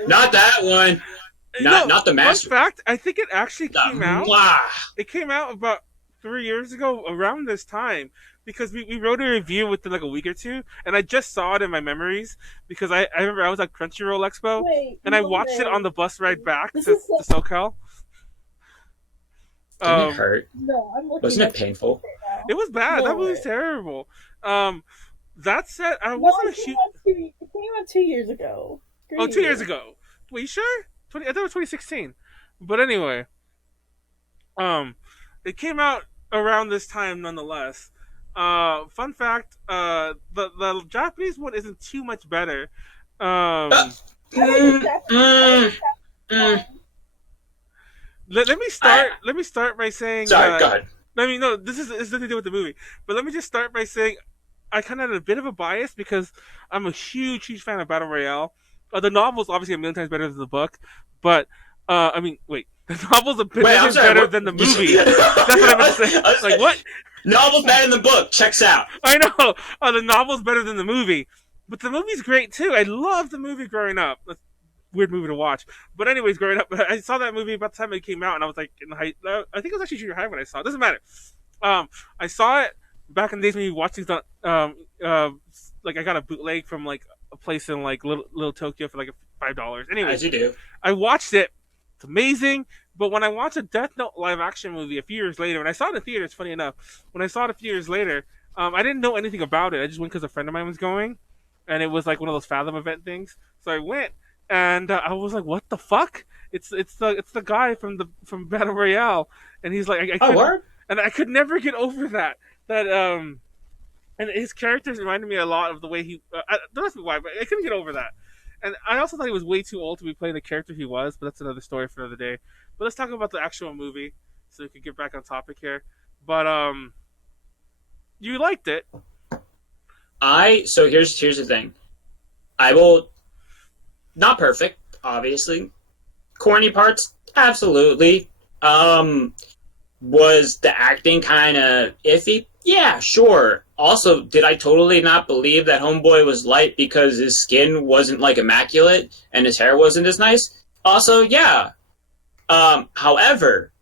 not that one. Not the master. Fun fact, I think it actually came out. It came out about 3 years ago, around this time, because we wrote a review within like a week or two, and I just saw it in my memories because I remember I was at Crunchyroll Expo, and I watched it on the bus ride back to SoCal. Didn't it hurt? No, I'm looking. Wasn't it painful? Right, it was bad. No that movie was terrible. That said, I wasn't a huge. It came out 2 years ago. 2 years ago. Wait, you sure? I thought it was 2016. But anyway, it came out around this time, nonetheless. Fun fact: the Japanese one isn't too much better. Let me start by saying. Sorry, go ahead. I mean, no, this is nothing to do with the movie. But let me just start by saying I kind of had a bit of a bias because I'm a huge fan of Battle Royale. The novel's obviously a million times better than the book, but I mean, wait, the novel's a bit better than the movie. That's what I'm going to say. Like, what? Novel's better than the book. Checks out. I know. The novel's better than the movie, but the movie's great too. I loved the movie growing up. That's a weird movie to watch, but anyways, growing up, I saw that movie about the time it came out, and I was like in high. I think it was actually junior high when I saw it. Doesn't matter. I saw it back in the days when you watched things on. Like I got a bootleg from like a place in like little Tokyo for like $5. Anyway, as you do. I watched it. It's amazing. But when I watched a Death Note live action movie a few years later, and I saw it in the theaters, funny enough, when I saw it a few years later, I didn't know anything about it. I just went because a friend of mine was going, and it was like one of those Fathom event things. So I went, and I was like, "What the fuck?" It's the guy from Battle Royale, and he's like, I could never get over that. And his characters reminded me a lot of the way he. Don't ask me why, but I couldn't get over that. And I also thought he was way too old to be playing the character he was, but that's another story for another day. But let's talk about the actual movie, so we can get back on topic here. But you liked it. So here's the thing. I will not perfect, obviously. Corny parts, absolutely. Was the acting kind of iffy? Yeah, sure. Also, did I totally not believe that Homeboy was light because his skin wasn't like immaculate and his hair wasn't as nice? Also, yeah. However,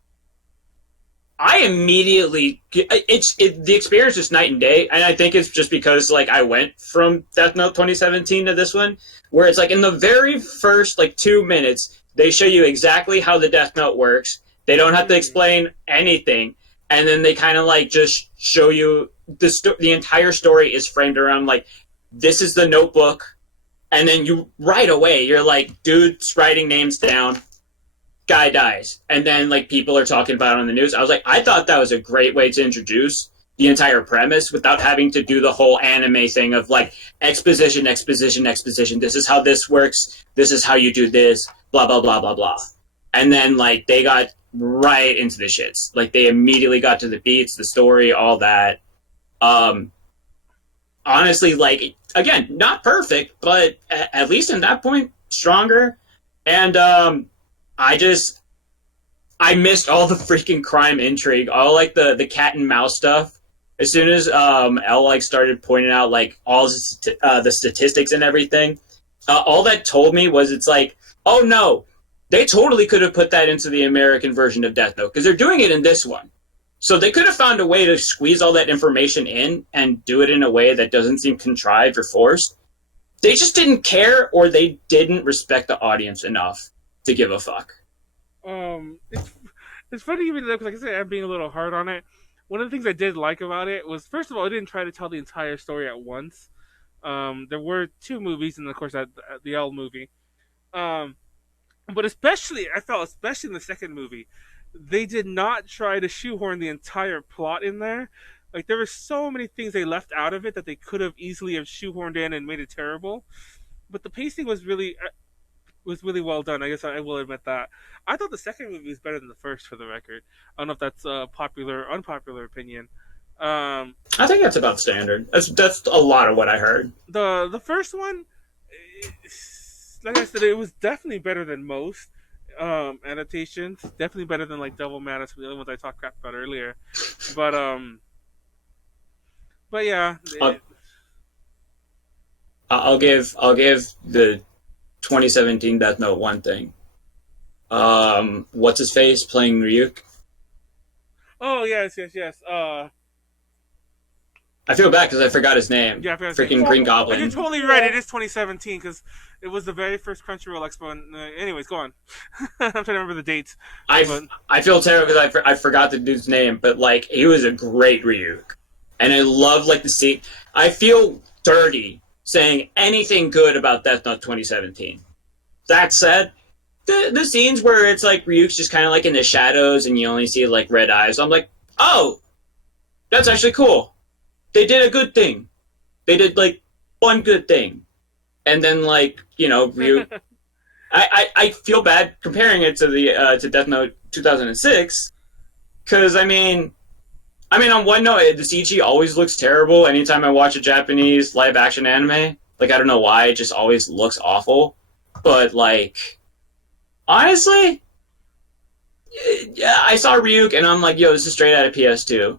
I immediately the experience is night and day, and I think it's just because like I went from Death Note 2017 to this one, where it's like in the very first like 2 minutes they show you exactly how the Death Note works. They don't have to explain anything, and then they kind of like just show you the entire story is framed around like this is the notebook, and then you right away you're like, dude's writing names down. Guy dies, and then like people are talking about it on the news. I was like, I thought that was a great way to introduce the entire premise without having to do the whole anime thing of like exposition. This is how this works. This is how you do this. Blah blah blah blah blah. And then like they got right into the shits. Like they immediately got to the beats, the story, all that. Honestly, like again, not perfect, but at least in that point, stronger. And I missed all the freaking crime intrigue, all like the cat and mouse stuff. As soon as Elle like started pointing out like all the statistics and everything, all that told me was it's like, oh no, they totally could have put that into the American version of Death Note because they're doing it in this one. So they could have found a way to squeeze all that information in and do it in a way that doesn't seem contrived or forced. They just didn't care, or they didn't respect the audience enough to give a fuck. It's funny even though, like I said, I'm being a little hard on it. One of the things I did like about it was, first of all, it didn't try to tell the entire story at once. There were 2 movies, and of course, the L movie. But especially in the second movie, they did not try to shoehorn the entire plot in there. Like there were so many things they left out of it that they could have easily have shoehorned in and made it terrible. But the pacing was really well done. I guess I will admit that. I thought the second movie was better than the first, for the record. I don't know if that's a popular or unpopular opinion. I think that's about standard. That's a lot of what I heard. The first one, like I said, it was definitely better than most adaptations. Definitely better than like Devilman and some of the other ones I talked crap about earlier. But yeah. I'll give the 2017 Death Note one thing. What's his face playing Ryuk? Oh yes. I feel bad because I forgot his name. Yeah, I forgot his Freaking name. Green But Goblin. you're totally right. It is 2017 because it was the very first Crunchyroll Expo. And, anyways, go on. I'm trying to remember the dates. I feel terrible because I forgot the dude's name, but like he was a great Ryuk, and I love like the scene. I feel dirty saying anything good about Death Note 2017. That said, the scenes where it's like Ryuk's just kind of like in the shadows and you only see like red eyes, I'm like, oh, that's actually cool. They did a good thing. They did like one good thing, and then like Ryuk. I feel bad comparing it to the to Death Note 2006 because I mean on one note the CG always looks terrible anytime I watch a Japanese live action anime. Like I don't know why it just always looks awful, but like honestly, yeah, I saw Ryuk and I'm like, yo, this is straight out of PS2,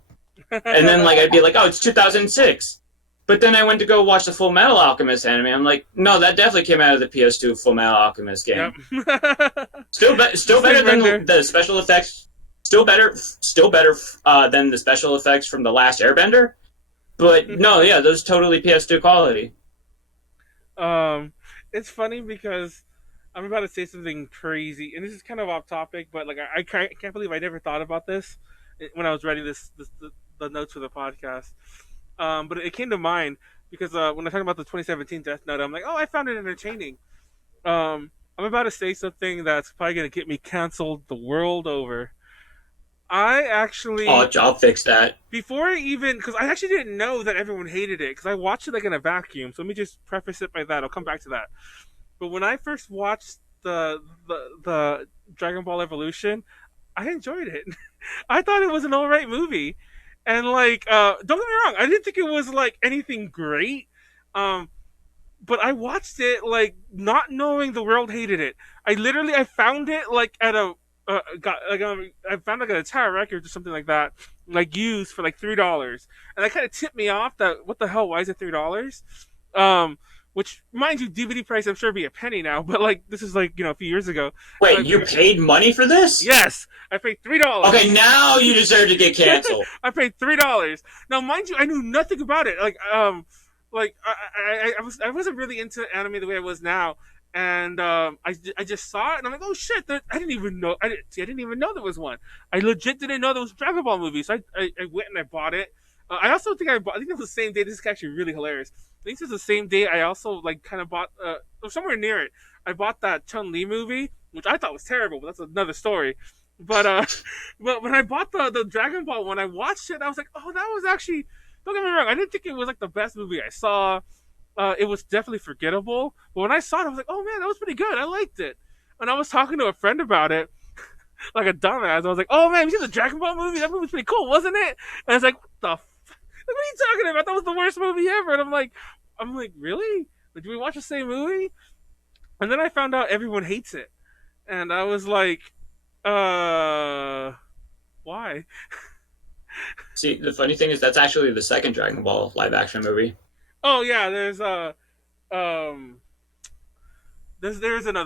and then like I'd be like, oh, it's 2006. But then I went to go watch the Full Metal Alchemist anime. I'm like, no, that definitely came out of the PS2 Full Metal Alchemist game. Yep. Still better than the special effects. Still better than the special effects from the last Airbender. But no, yeah, those totally PS2 quality. It's funny because I'm about to say something crazy, and this is kind of off topic, but like I can't believe I never thought about this when I was writing the notes for the podcast. But it came to mind because when I talk about the 2017 Death Note, I'm like, oh, I found it entertaining. I'm about to say something that's probably going to get me canceled the world over. I actually... Oh, I'll fix that. Before I even... Because I actually didn't know that everyone hated it, because I watched it like in a vacuum. So let me just preface it by that. I'll come back to that. But when I first watched the Dragon Ball Evolution, I enjoyed it. I thought it was an alright movie. And like, don't get me wrong, I didn't think it was like anything great. But I watched it like not knowing the world hated it. I found it like at a I found like a Tower Records or something like that, like used for like $3, and that kind of tipped me off that what the hell, why is it $3? Which, mind you, DVD price I'm sure would be a penny now, but like this is like a few years ago. Wait, you paid money for this? Yes, I paid $3. Okay, now you deserve to get canceled. I paid $3. Now, mind you, I knew nothing about it. Like I wasn't really into anime the way I was now, and I just saw it and I'm like, oh shit! I didn't even know. I didn't even know there was one. I legit didn't know there was a Dragon Ball movie. So I went and I bought it. I also think I think it was the same day. This is actually really hilarious. I think it was the same day I also like kind of bought or somewhere near it. I bought that Chun-Li movie, which I thought was terrible, but that's another story. But but when I bought the Dragon Ball one, I watched it and I was like, oh, that was actually, don't get me wrong, I didn't think it was like the best movie I saw. It was definitely forgettable. But when I saw it, I was like, oh man, that was pretty good. I liked it. And I was talking to a friend about it, like a dumbass. I was like, oh man, you see the Dragon Ball movie? That movie was pretty cool, wasn't it? And I was like, what the fuck? Like, what are you talking about? That was the worst movie ever. And I'm like, really? Did we watch the same movie? And then I found out everyone hates it. And I was like, why? See, the funny thing is that's actually the second Dragon Ball live action movie. Oh yeah, there's another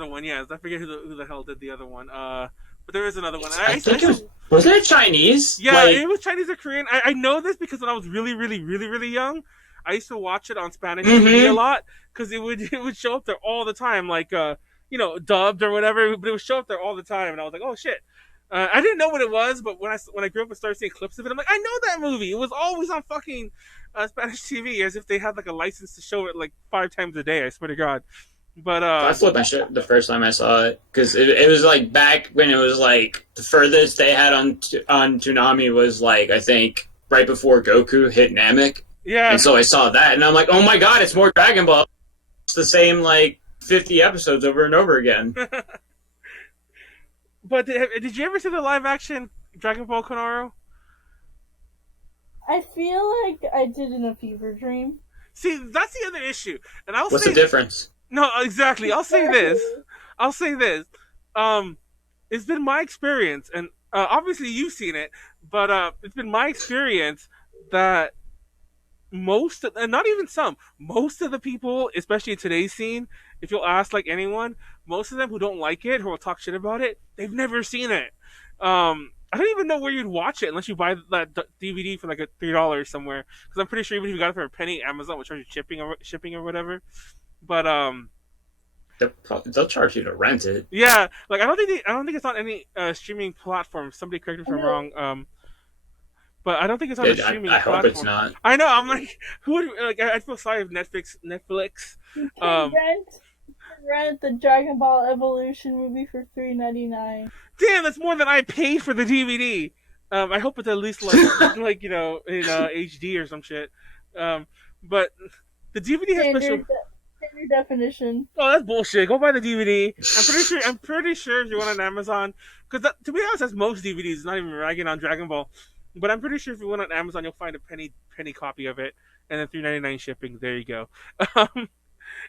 one. Yes, I forget who the hell did the other one. But there is another one. I think it wasn't it Chinese? Yeah, like, it was Chinese or Korean. I know this because when I was really, really, really, really young, I used to watch it on Spanish TV a lot because it would show up there all the time, like dubbed or whatever. But it would show up there all the time, and I was like, oh shit. I didn't know what it was, but when I grew up and started seeing clips of it, I'm like, I know that movie. It was always on fucking Spanish TV, as if they had like a license to show it like 5 times a day. I swear to God. But I flipped my shit the first time I saw it because it was like back when it was like the furthest they had on Toonami was like I think right before Goku hit Namek. Yeah. And so I saw that, and I'm like, oh my god, it's more Dragon Ball. It's the same like 50 episodes over and over again. But did you ever see the live action Dragon Ball Konaru? I feel like I did in a fever dream. See, that's the other issue. And What's the difference? No, exactly. I'll say this. It's been my experience, and obviously you've seen it, but it's been my experience that most of the people, especially in today's scene, if you'll ask like anyone, most of them who don't like it, who will talk shit about it, they've never seen it. I I don't even know where you'd watch it unless you buy that DVD for like a $3 somewhere. Because I'm pretty sure even if you got it for a penny, Amazon will charge you shipping or whatever. But they'll charge you to rent it. Yeah, like I don't think it's on any streaming platform. Somebody correct me if I'm wrong. But I don't think it's on a streaming platform. I hope it's not. I know. I'm like, who would like? I feel sorry if Netflix. You can rent the Dragon Ball Evolution movie for $3.99. Damn, that's more than I paid for the DVD. I hope it's at least like in HD or some shit. But the DVD has special. Standard definition. Oh, that's bullshit. Go buy the DVD. I'm pretty sure if you went on Amazon, because to be honest, that's most DVDs. Not even ragging on Dragon Ball, but I'm pretty sure if you went on Amazon, you'll find a penny copy of it, and then $3.99 shipping. There you go.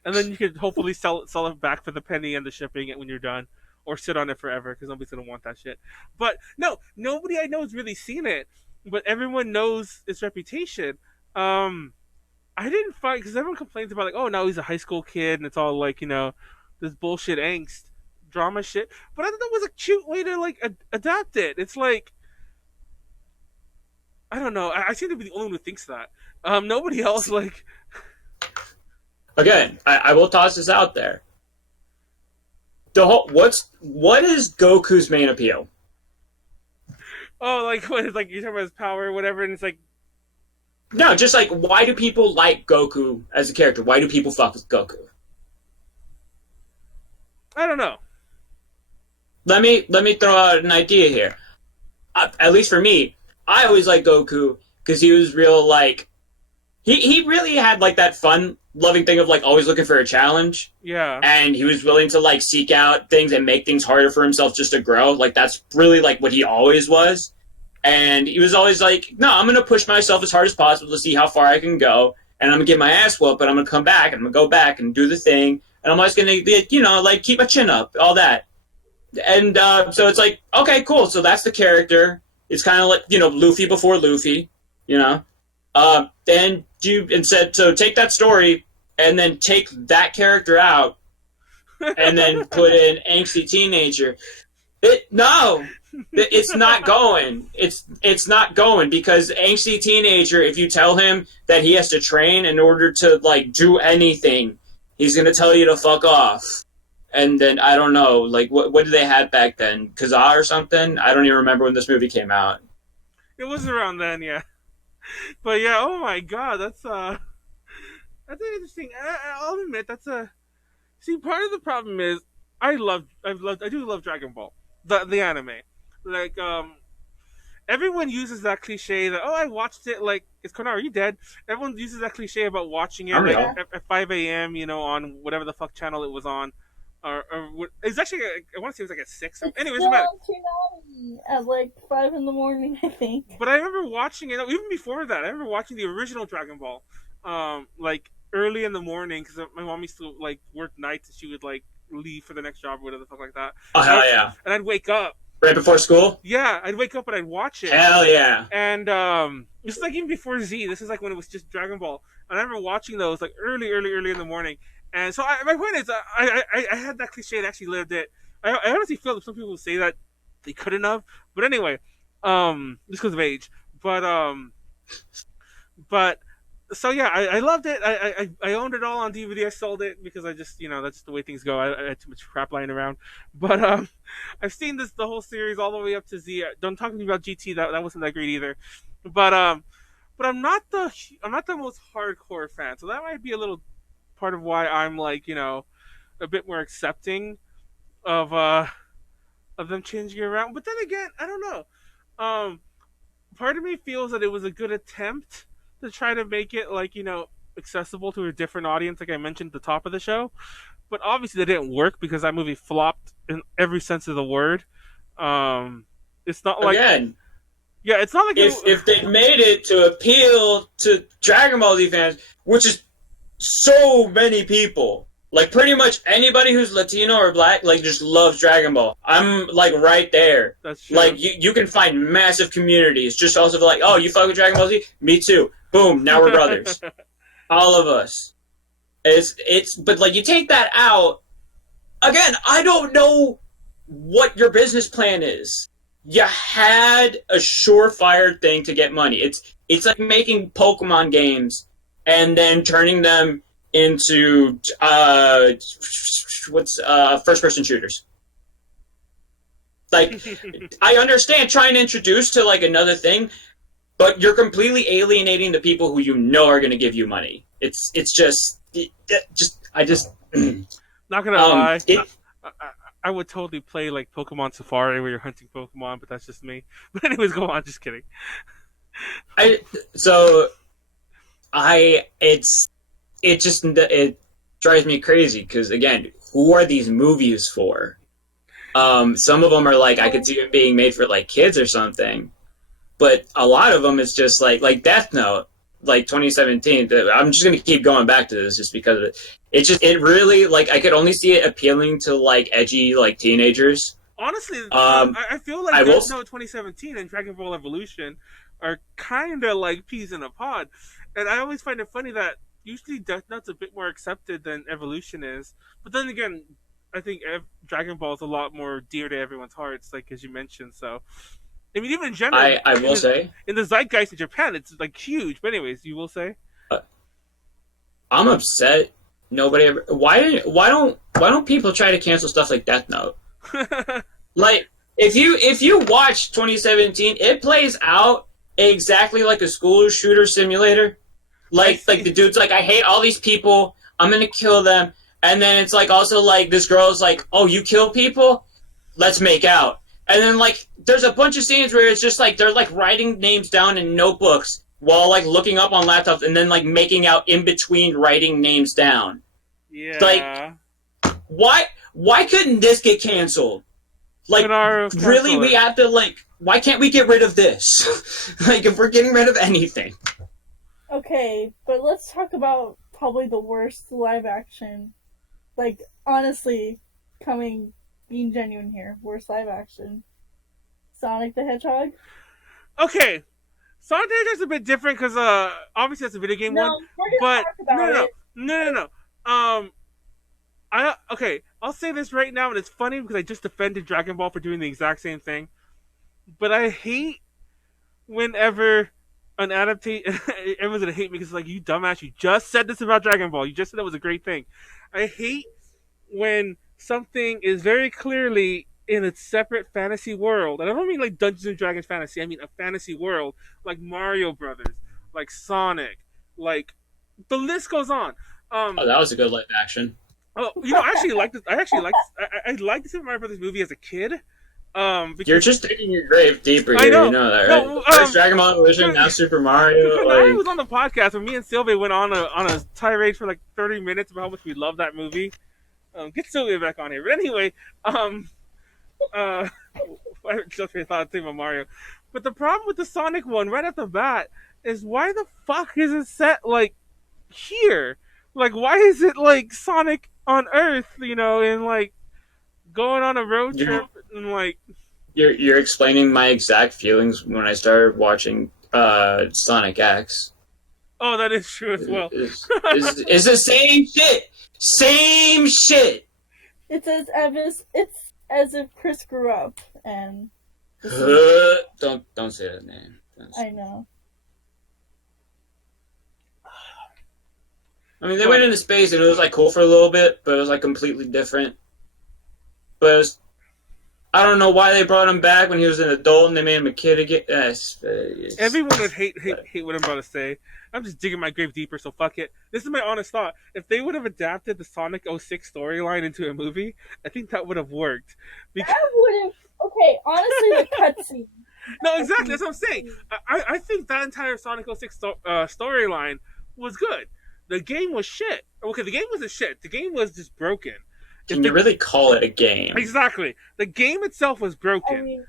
And then you could hopefully sell it back for the penny and the shipping when you're done, or sit on it forever because nobody's gonna want that shit. But no, nobody I know has really seen it, but everyone knows its reputation. I didn't find, because everyone complains about like, oh, now he's a high school kid and it's all like, this bullshit angst drama shit. But I thought that was a cute way to like adapt it. It's like, I don't know. I seem to be the only one who thinks that. Nobody else like. Again, I will toss this out there. What is Goku's main appeal? Oh, like what is like you're talking about his power or whatever, and it's like. No, just like, why do people like Goku as a character? Why do people fuck with Goku? I don't know. Let me throw out an idea here. At least for me, I always liked Goku because he was real, like, he really had like that fun loving thing of like always looking for a challenge. Yeah. And he was willing to like seek out things and make things harder for himself just to grow. Like that's really like what he always was. And he was always like, no, I'm going to push myself as hard as possible to see how far I can go. And I'm going to get my ass whooped, but I'm going to come back and I'm going to go back and do the thing. And I'm always going to, like keep my chin up, all that. And so it's like, okay, cool. So that's the character. It's kind of like, Luffy before Luffy, And said, so take that story and then take that character out and then put in angsty teenager. No, it's not going. It's not going because angsty teenager, if you tell him that he has to train in order to like do anything, he's gonna tell you to fuck off. And then I don't know, like what did they have back then? Kazaa or something? I don't even remember when this movie came out. It was around then, yeah. But yeah, oh my god, that's an interesting. I'll admit See, part of the problem is I do love Dragon Ball. The anime, like everyone uses that cliche that I watched it like is Konaru, are you dead? Everyone uses that cliche about watching it like at 5 a.m. On whatever the fuck channel it was on, or it's actually I want to say it was like at 6. Anyways, it matter. At like 5 in the morning, I think. But I remember watching it even before that. I remember watching the original Dragon Ball, like early in the morning because my mom used to like work nights and she would like leave for the next job or whatever the fuck like that. Oh, hell yeah. And I'd wake up. Right before school? Yeah, I'd wake up and I'd watch it. Hell yeah. And this is like even before Z. This is like when it was just Dragon Ball. And I remember watching those like early in the morning. And so my point is, I had that cliche and actually lived it. I honestly feel that some people say that they couldn't have. But anyway, just because of age. But so yeah, I loved it. I owned it all on DVD. I sold it because I just that's just the way things go. I had too much crap lying around. But I've seen the whole series all the way up to Z. Don't talk to me about GT. That wasn't that great either. But I'm not the most hardcore fan. So that might be a little part of why I'm like a bit more accepting of them changing it around. But then again, I don't know. Part of me feels that it was a good attempt to try to make it like accessible to a different audience, like I mentioned at the top of the show. But obviously that didn't work because that movie flopped in every sense of the word. It's not like it's not like if they made it to appeal to Dragon Ball Z fans, which is so many people. Like pretty much anybody who's Latino or black, like just loves Dragon Ball. I'm like right there. That's true. Like you can find massive communities just also like, oh, you fuck with Dragon Ball Z? Me too. Boom, now we're brothers. All of us. But like you take that out, again, I don't know what your business plan is. you had a surefire thing to get money. It's like making Pokemon games and then turning them into first person shooters. Like, I understand trying to introduce to like another thing, but you're completely alienating the people who you know are going to give you money. It's just Not gonna lie. I would totally play like Pokemon Safari where you're hunting Pokemon, but that's just me. But anyways, go on. Just kidding. It drives me crazy because again, who are these movies for? Some of them are like I could see it being made for like kids or something, but a lot of them is just like Death Note, like 2017. I'm just gonna keep going back to this just because of it. It really like I could only see it appealing to like edgy like teenagers. Honestly, I feel like Death Note 2017 and Dragon Ball Evolution are kind of like peas in a pod, and I always find it funny that usually Death Note's a bit more accepted than Evolution is. But then again, I think Dragon Ball is a lot more dear to everyone's hearts, like as you mentioned. So, I mean, even in general, I will say in the zeitgeist in Japan, it's like huge. But anyways, you will say, I'm upset. Nobody ever. Why don't people try to cancel stuff like Death Note? Like if you watch 2017, it plays out exactly like a school shooter simulator. Like the dude's like, I hate all these people. I'm gonna kill them. And then it's like also like this girl's like, oh, you kill people? Let's make out. And then like there's a bunch of scenes where it's just like they're like writing names down in notebooks while like looking up on laptops and then like making out in between writing names down. Yeah. Like why couldn't this get canceled? Like Konaru, really we have to like why can't we get rid of this? Like if we're getting rid of anything. Okay, but let's talk about probably the worst live action. Like honestly, being genuine here, worst live action. Sonic the Hedgehog. Okay, Sonic the Hedgehog's a bit different because obviously that's a video game one. But no. I'll say this right now, and it's funny because I just defended Dragon Ball for doing the exact same thing. But I hate whenever an adaptation, everyone's gonna hate me because like you dumbass, you just said this about Dragon Ball. You just said that was a great thing. I hate when something is very clearly in a separate fantasy world, and I don't mean like Dungeons and Dragons fantasy. I mean a fantasy world like Mario Brothers, like Sonic, like the list goes on. That was a good live action. Oh, you know, I actually liked it. I liked the Super Mario Brothers movie as a kid. You're just digging your grave deeper here. You know that, right? No, First Dragon Ball Evolution, now Super Mario. I was on the podcast when me and Sylvia went on a tirade for like 30 minutes about how much we love that movie. Get Sylvia back on here. But anyway, I just thought I'd say about Mario. But the problem with the Sonic one, right off the bat, is why the fuck is it set like here? Like, why is it like Sonic on Earth? You know, and like going on a road trip and like. You're explaining my exact feelings when I started watching Sonic X. Oh, that is true as well. It's the same shit. Same shit. It's as if Chris grew up and. Don't say that name. I know. I mean, they went into space and it was like cool for a little bit, but it was like completely different. But it was, I don't know why they brought him back when he was an adult and they made him a kid again. Everyone would hate what I'm about to say. I'm just digging my grave deeper, so fuck it. This is my honest thought. If they would have adapted the Sonic 06 storyline into a movie, I think that would have worked. That would have. Okay, honestly, the cutscene. No, exactly. That's what I'm saying. I think that entire Sonic 06 storyline was good. The game was shit. Okay, the game wasn't shit. The game was just broken. Can you really call it a game? Exactly. The game itself was broken. I mean,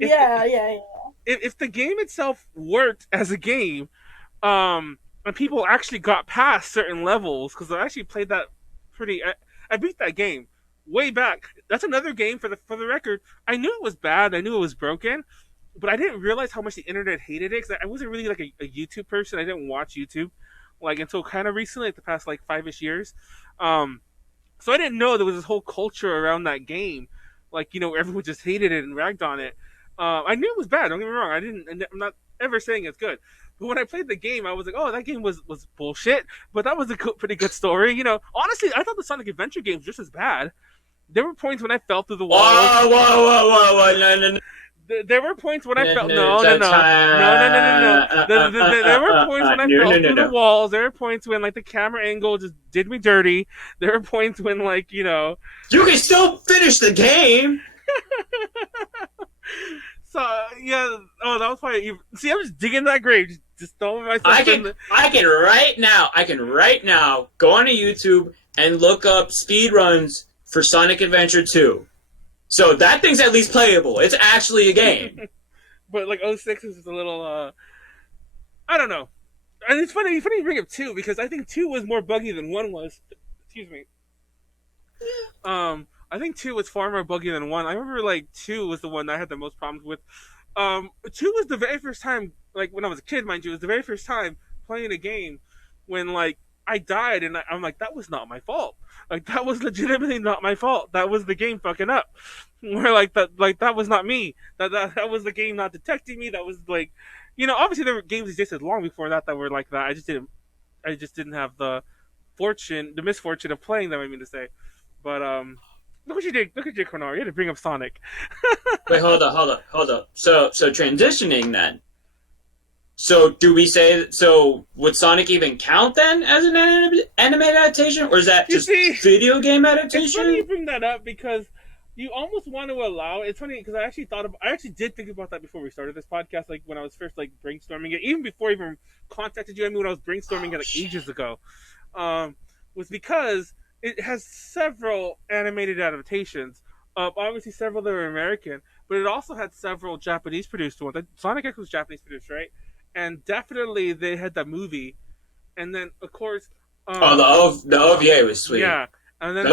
yeah. If the game itself worked as a game, and people actually got past certain levels, because I actually played that I beat that game way back. That's another game for the record. I knew it was bad. I knew it was broken, but I didn't realize how much the internet hated it. Because I wasn't really like a YouTube person. I didn't watch YouTube like until kind of recently, like the past like 5-ish years. So I didn't know there was this whole culture around that game. Like, you know, everyone just hated it and ragged on it. I knew it was bad. Don't get me wrong. I'm not ever saying it's good. But when I played the game, I was like, "Oh, that game was bullshit." But that was a pretty good story. Honestly, I thought the Sonic Adventure games were just as bad. There were points when I fell through the walls. Whoa! No! There were points when I felt no. There were points when I fell through the walls. There were points when the camera angle just did me dirty. There were points when you can still finish the game. So yeah, that was probably. See, I was digging that grave, just throwing myself. I can right now go onto YouTube and look up speedruns for Sonic Adventure 2. So that thing's at least playable. It's actually a game. But 06 is just a little I don't know. And it's funny you bring up 2 because I think 2 was more buggy than 1 was. Excuse me. I think 2 was far more buggy than 1. I remember 2 was the one I had the most problems with. 2 was the very first time, when I was a kid, mind you, it was the very first time playing a game when I died and I'm like, that was not my fault. That was legitimately not my fault. That was the game fucking up. Where that was not me. That was the game not detecting me. That was obviously there were games that existed long before that were like that. I just didn't have the misfortune of playing them, I mean to say. But look what you did, Konaru. You had to bring up Sonic. Wait, hold up. So transitioning then. So do we say would Sonic even count then as an anime adaptation, or is that just video game adaptation? It's funny you bring that up because you almost want to allow. It's funny because I actually did think about that before we started this podcast. When I was first brainstorming it, even before I even contacted you. I mean, when I was brainstorming it ages ago, was because it has several animated adaptations. Obviously, several that are American, but it also had several Japanese produced ones. Sonic X was Japanese produced, right? And definitely they had that movie, and then of course, the OVA was sweet. Yeah, and then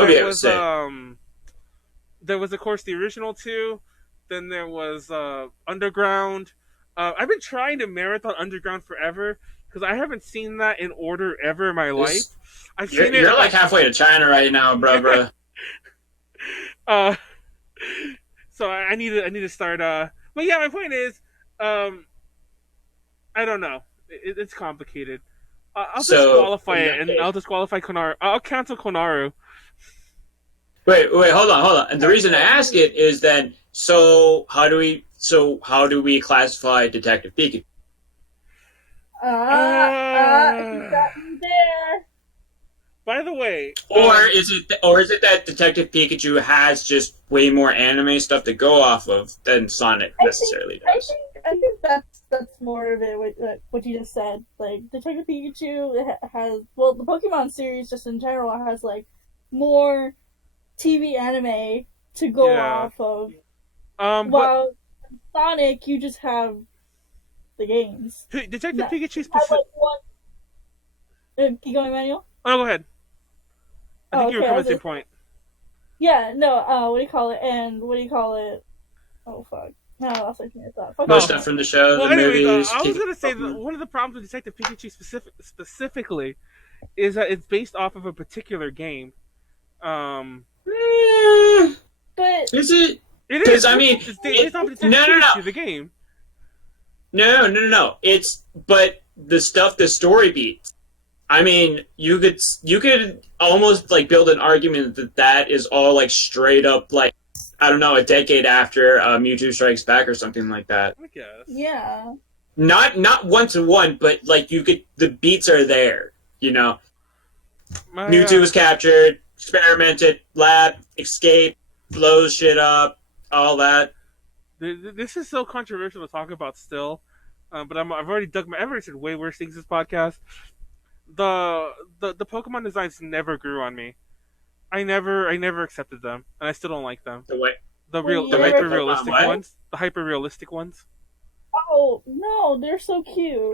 there was of course the original 2. Then there was Underground. I've been trying to marathon Underground forever because I haven't seen that in order ever in my life. You're halfway to China right now, bro. So I need to start. But yeah, my point is, I don't know. It's complicated. I'll disqualify it, and I'll disqualify Konaru. I'll cancel Konaru. Wait, hold on. And the reason I ask it is then, how do we classify Detective Pikachu? You got me there. By the way, or is it that Detective Pikachu has just way more anime stuff to go off of than Sonic necessarily does? I think that's more of it. What you just said, Detective Pikachu has the Pokemon series just in general has more TV anime to go off of. While Sonic, you just have the games. Detective Pikachu specific. Keep going, Manuel. Oh, go ahead. I think you were coming to your point. Yeah, no, what do you call it? Oh, fuck. No, I lost my train of thought. Most stuff from the show, the movies. I was going to say that one of the problems with Detective Pikachu specifically is that it's based off of a particular game. But is it? It is. I mean, it's based off of Detective Pikachu, the game. No. But the stuff, the story beats. I mean, you could almost build an argument that is all straight up I don't know, a decade after Mewtwo Strikes Back or something like that. I guess. Yeah. Not 1-to-1, but the beats are there. Mewtwo was captured, experimented, lab, escape, blows shit up, all that. This is so controversial to talk about still, but I've already said way worse things this podcast. The Pokemon designs never grew on me. I never accepted them, and I still don't like them. The hyper realistic ones. Oh no, they're so cute.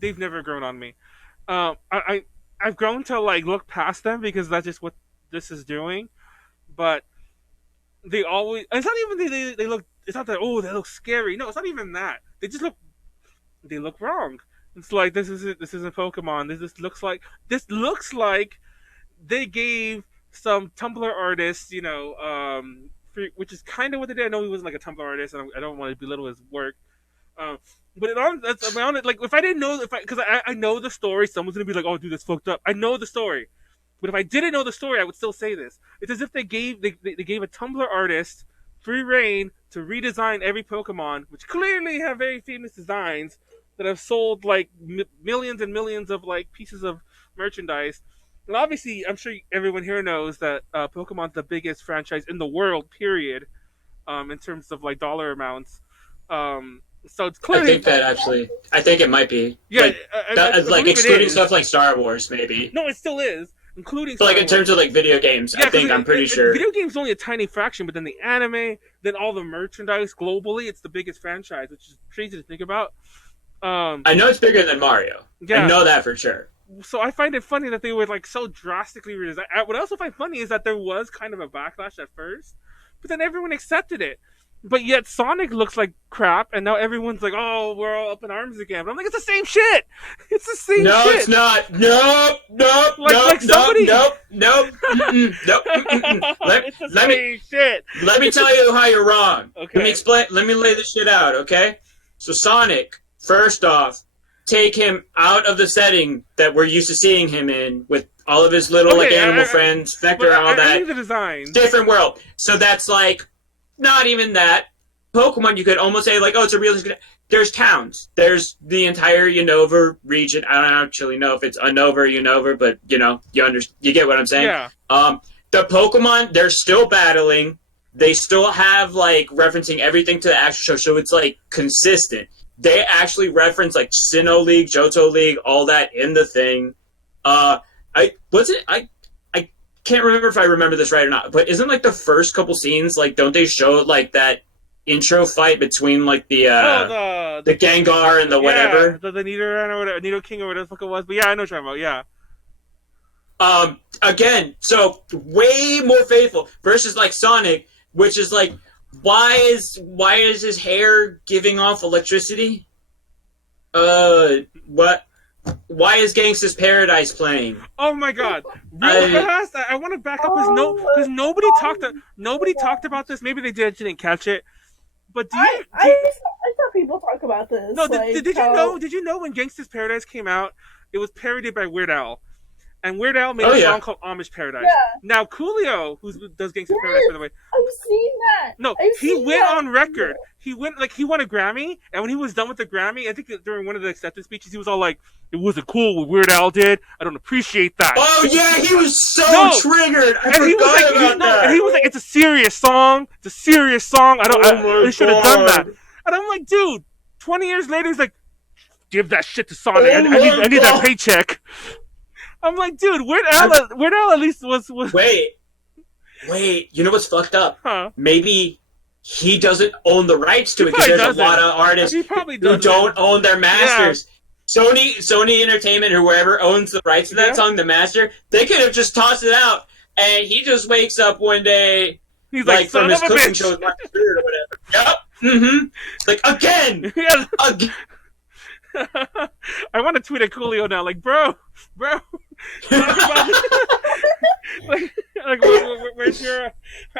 They've never grown on me. I've grown to look past them because that's just what this is doing. But they always. It's not even they look. It's not that they look scary. No, it's not even that. They look wrong. It's this isn't Pokemon. This looks like they gave some Tumblr artists, which is kind of what they did. I know he wasn't like a Tumblr artist, and I don't want to belittle his work. But it on that's around it. Like if I didn't know, because I know the story, someone's gonna be like, "Oh, dude, that's fucked up." I know the story, but if I didn't know the story, I would still say this. It's as if they gave a Tumblr artist free reign to redesign every Pokemon, which clearly have very famous designs that have sold like millions and millions of like pieces of merchandise. And obviously, I'm sure everyone here knows that Pokemon's the biggest franchise in the world, period, in terms of like dollar amounts. So it's clearly. I think it might be. Yeah, like excluding stuff like Star Wars, maybe. No, it still is, including. But like in terms of like video games, yeah, I'm pretty sure. Video games only a tiny fraction, but then the anime, then all the merchandise globally, it's the biggest franchise, which is crazy to think about. I know it's bigger than Mario. Yeah. I know that for sure. So I find it funny that they would like so drastically redesign. What I also find funny is that there was kind of a backlash at first, but then everyone accepted it. But yet Sonic looks like crap, and now everyone's like, "Oh, we're all up in arms again." But I'm like, "It's the same shit. It's the same shit." No, it's not. Nope. Let me tell you how you're wrong. Okay. Let me lay this shit out. Okay. So Sonic, first off, take him out of the setting that we're used to seeing him in with all of his little animal friends, Vector, all that. I need the design. Different world. So that's like. Not even that. Pokemon, you could almost say, like, oh, it's a realistic... There's towns. There's the entire Unova region. I don't actually know if it's Unova or Unova, but, you get what I'm saying? Yeah. The Pokemon, they're still battling. They still have, like, referencing everything to the actual show, so it's, like, consistent. They actually reference, like, Sinnoh League, Johto League, all that in the thing. I can't remember if I remember this right or not, but isn't like the first couple scenes, like, don't they show like that intro fight between like the Gengar and the whatever? The Nidoran or whatever, Nidoking or whatever the fuck it was. But yeah, I know what you're talking about, yeah. Again, so way more faithful versus like Sonic, which is like, why is his hair giving off electricity? What? Why is Gangsta's Paradise playing? Oh my god! Real fast, I want to back up because nobody talked about this. Maybe they didn't catch it. But I thought people talk about this. No, did you know? Did you know when Gangsta's Paradise came out, it was parodied by Weird Al, and Weird Al made a song called Amish Paradise. Yeah. Now Coolio, who does Gangsta's Paradise, by the way, I've seen that. No, he went on record. He won a Grammy, and when he was done with the Grammy, I think during one of the acceptance speeches, he was all like, "It wasn't cool what Weird Al did. I don't appreciate that." Oh yeah, he was so triggered. I forgot about that. And he was like, "It's a serious song. It's a serious song. I should have done that." And I'm like, dude, 20 years later, he's like, "Give that shit to Sonic. I need that paycheck." I'm like, dude, Weird Al at least was. Wait, you know what's fucked up? Huh? Maybe he doesn't own the rights to it because there's a lot of artists who don't own their masters. Yeah. Sony Entertainment or whoever owns the rights to that song, the master, they could have just tossed it out, and he just wakes up one day, he's like from his cooking show with Mark Stewart or whatever. Yep. Mm-hmm. Like again. Again. I want to tweet at Coolio now, like, bro. Where's your?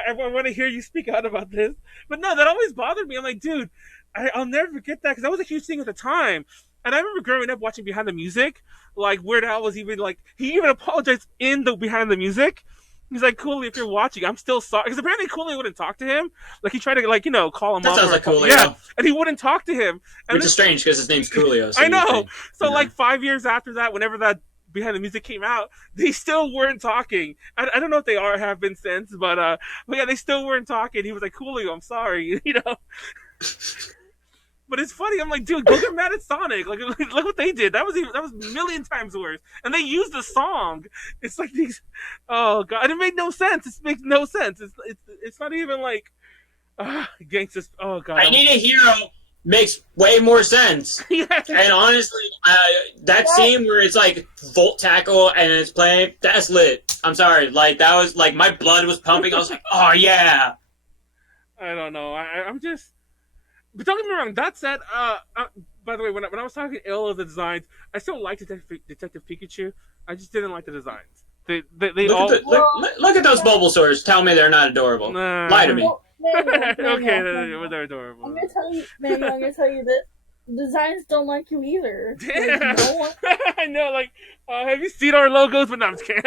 I want to hear you speak out about this. But no, that always bothered me. I'm like, dude, I'll never forget that because that was a huge thing at the time. And I remember growing up watching Behind the Music. Like Weird Al was even like, he even apologized in the Behind the Music. He's like, Coolio, if you're watching, I'm still sorry. Because apparently Coolio wouldn't talk to him. Like, he tried to, like, call him that up. That sounds like Coolio. Yeah, and he wouldn't talk to him. Which is strange because his name's Coolio. So I know. So, like, 5 years after that, whenever that Behind the Music came out, they still weren't talking. I don't know if they have been since, but yeah, they still weren't talking. He was like, Coolio, I'm sorry, But it's funny. I'm like, dude, go get mad at Sonic. Like, look what they did. That was a million times worse. And they used the song. It's like these. Oh god, it made no sense. It makes no sense. It's not even like gangsters. Oh god. I Need a Hero makes way more sense. Yeah. And honestly, that scene where it's like Volt Tackle and it's playing, that's lit. I'm sorry. Like that was like my blood was pumping. I was like, oh yeah. I don't know. I'm just. But don't get me wrong, that said, by the way, when I was talking ill of the designs, I still liked Detective Pikachu. I just didn't like the designs. They look at those Bulbasaurs. Tell me they're not adorable. Lie to me. Manuel, they're adorable. I'm gonna tell you this. Designs don't like you either. Damn. Like, no one. I know, like, have you seen our logos? But no, I'm just kidding.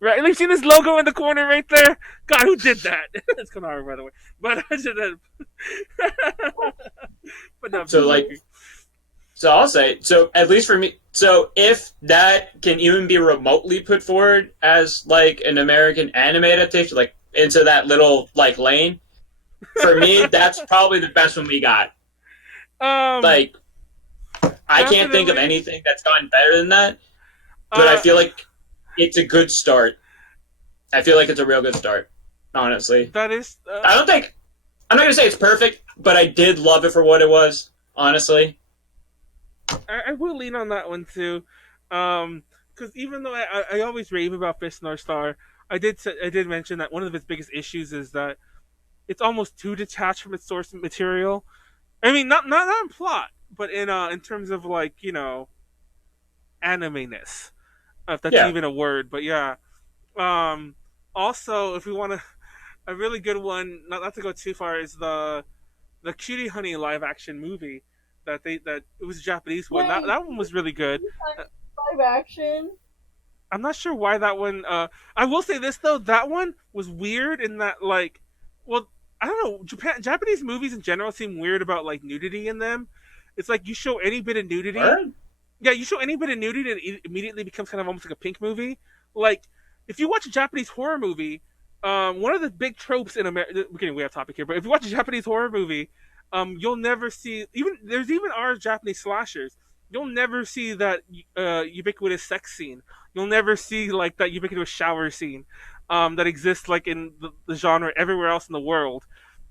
Right? You've seen this logo in the corner right there? God, who did that? It's Konaru, by the way. But I should have. But no, so like, so I'll say, so at least for me, so if that can even be remotely put forward as like an American anime adaptation, like into that little like lane, for me, that's probably the best one we got. Like, I can't think of anything that's gotten better than that, but I feel like it's a good start. I feel like it's a real good start, honestly. That is. I'm not gonna say it's perfect, but I did love it for what it was, honestly. I will lean on that one too, because even though I always rave about Fist North Star, I did mention that one of its biggest issues is that it's almost too detached from its source material. I mean, not in plot, but in terms of like anime-ness, if that's even a word. But yeah. Also, if we want a really good one, not to go too far, is the Cutie Honey live action movie that it was a Japanese one. That one was really good. Live action. I'm not sure why that one. I will say this though, that one was weird in that like, well, I don't know. Japanese movies in general seem weird about like nudity in them. It's like you show any bit of nudity. What? Yeah, you show any bit of nudity and it immediately becomes kind of almost like a pink movie. Like if you watch a Japanese horror movie, one of the big tropes in America. We're getting way off topic here, but if you watch a Japanese horror movie, you'll never see there's even our Japanese slashers. You'll never see that ubiquitous sex scene. You'll never see like that ubiquitous shower scene that exists like in the genre everywhere else in the world.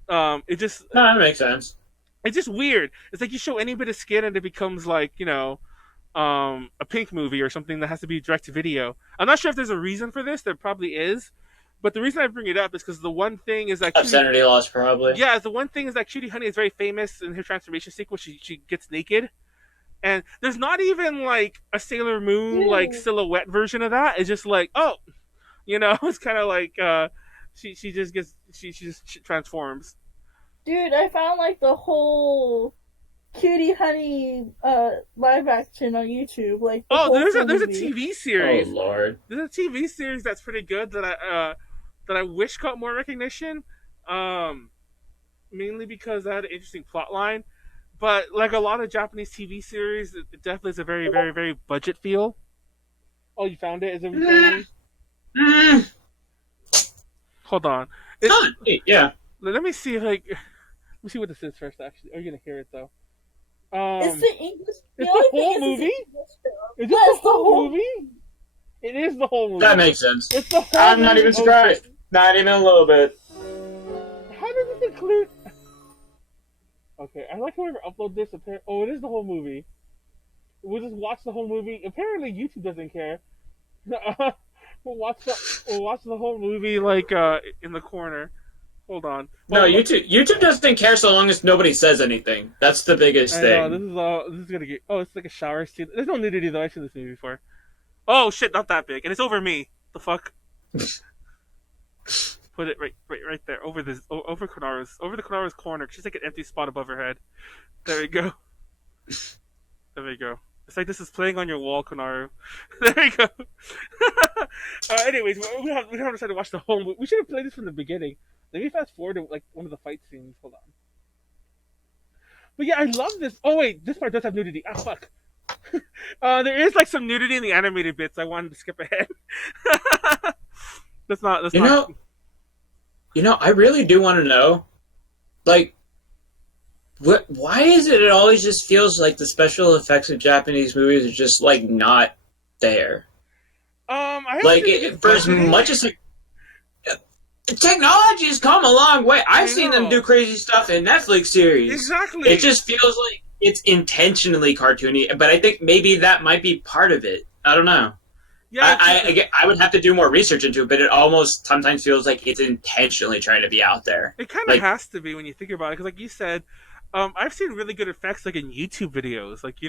It just no, that makes sense. It's just weird. It's like you show any bit of skin and it becomes like a pink movie or something that has to be direct to video. I'm not sure if there's a reason for this. There probably is. But the reason I bring it up is because the one thing is that obscenity laws, probably. Yeah, the one thing is that Cutie Honey is very famous in her transformation sequence. She gets naked, and there's not even like a Sailor Moon like silhouette version of that. It's just like it's kind of like she just transforms. Dude, I found like the whole Cutie Honey live action on YouTube. Like there's a TV series. Oh Lord, there's a TV series that's pretty good that I wish got more recognition, mainly because it had an interesting plot line. But like a lot of Japanese TV series, it definitely is a very, very, very budget feel. Oh, you found it? Is it recording? Hold on. Yeah. Let me see let me see what this is first. Actually, are you gonna hear it though? It's the English. It's the whole movie. Is it the whole movie? It is the whole movie. That makes sense. It's the whole I'm not even surprised. Not even a little bit. How does this include? Okay, I like whoever upload this. Oh, it is the whole movie. We'll just watch the whole movie. Apparently, YouTube doesn't care. We'll watch the whole movie like in the corner. Hold on. No, YouTube doesn't care so long as nobody says anything. That's the biggest thing. This is gonna get. Oh, it's like a shower scene. There's no nudity though. I've seen this movie before. Oh shit, not that big, and it's over me. The fuck. Put it right there over the Konaru's corner. She's like an empty spot above her head. There we go. There we go. It's like this is playing on your wall, Konaru. There we go. Anyways, we haven't decided to watch the whole movie. We should have played this from the beginning. Let me fast forward to like one of the fight scenes. Hold on. But yeah, I love this. Oh wait, this part does have nudity. Ah fuck. There is like some nudity in the animated bits. I wanted to skip ahead. That's not. I really do want to know, like, why is it always just feels like the special effects of Japanese movies are just like not there? For as much as technology has come a long way. I've seen them do crazy stuff in Netflix series. Exactly. It just feels like it's intentionally cartoony, but I think maybe that might be part of it. I don't know. Yeah, I would have to do more research into it, but it almost sometimes feels like it's intentionally trying to be out there. It kind of has to be when you think about it, because like you said, I've seen really good effects like in YouTube videos, like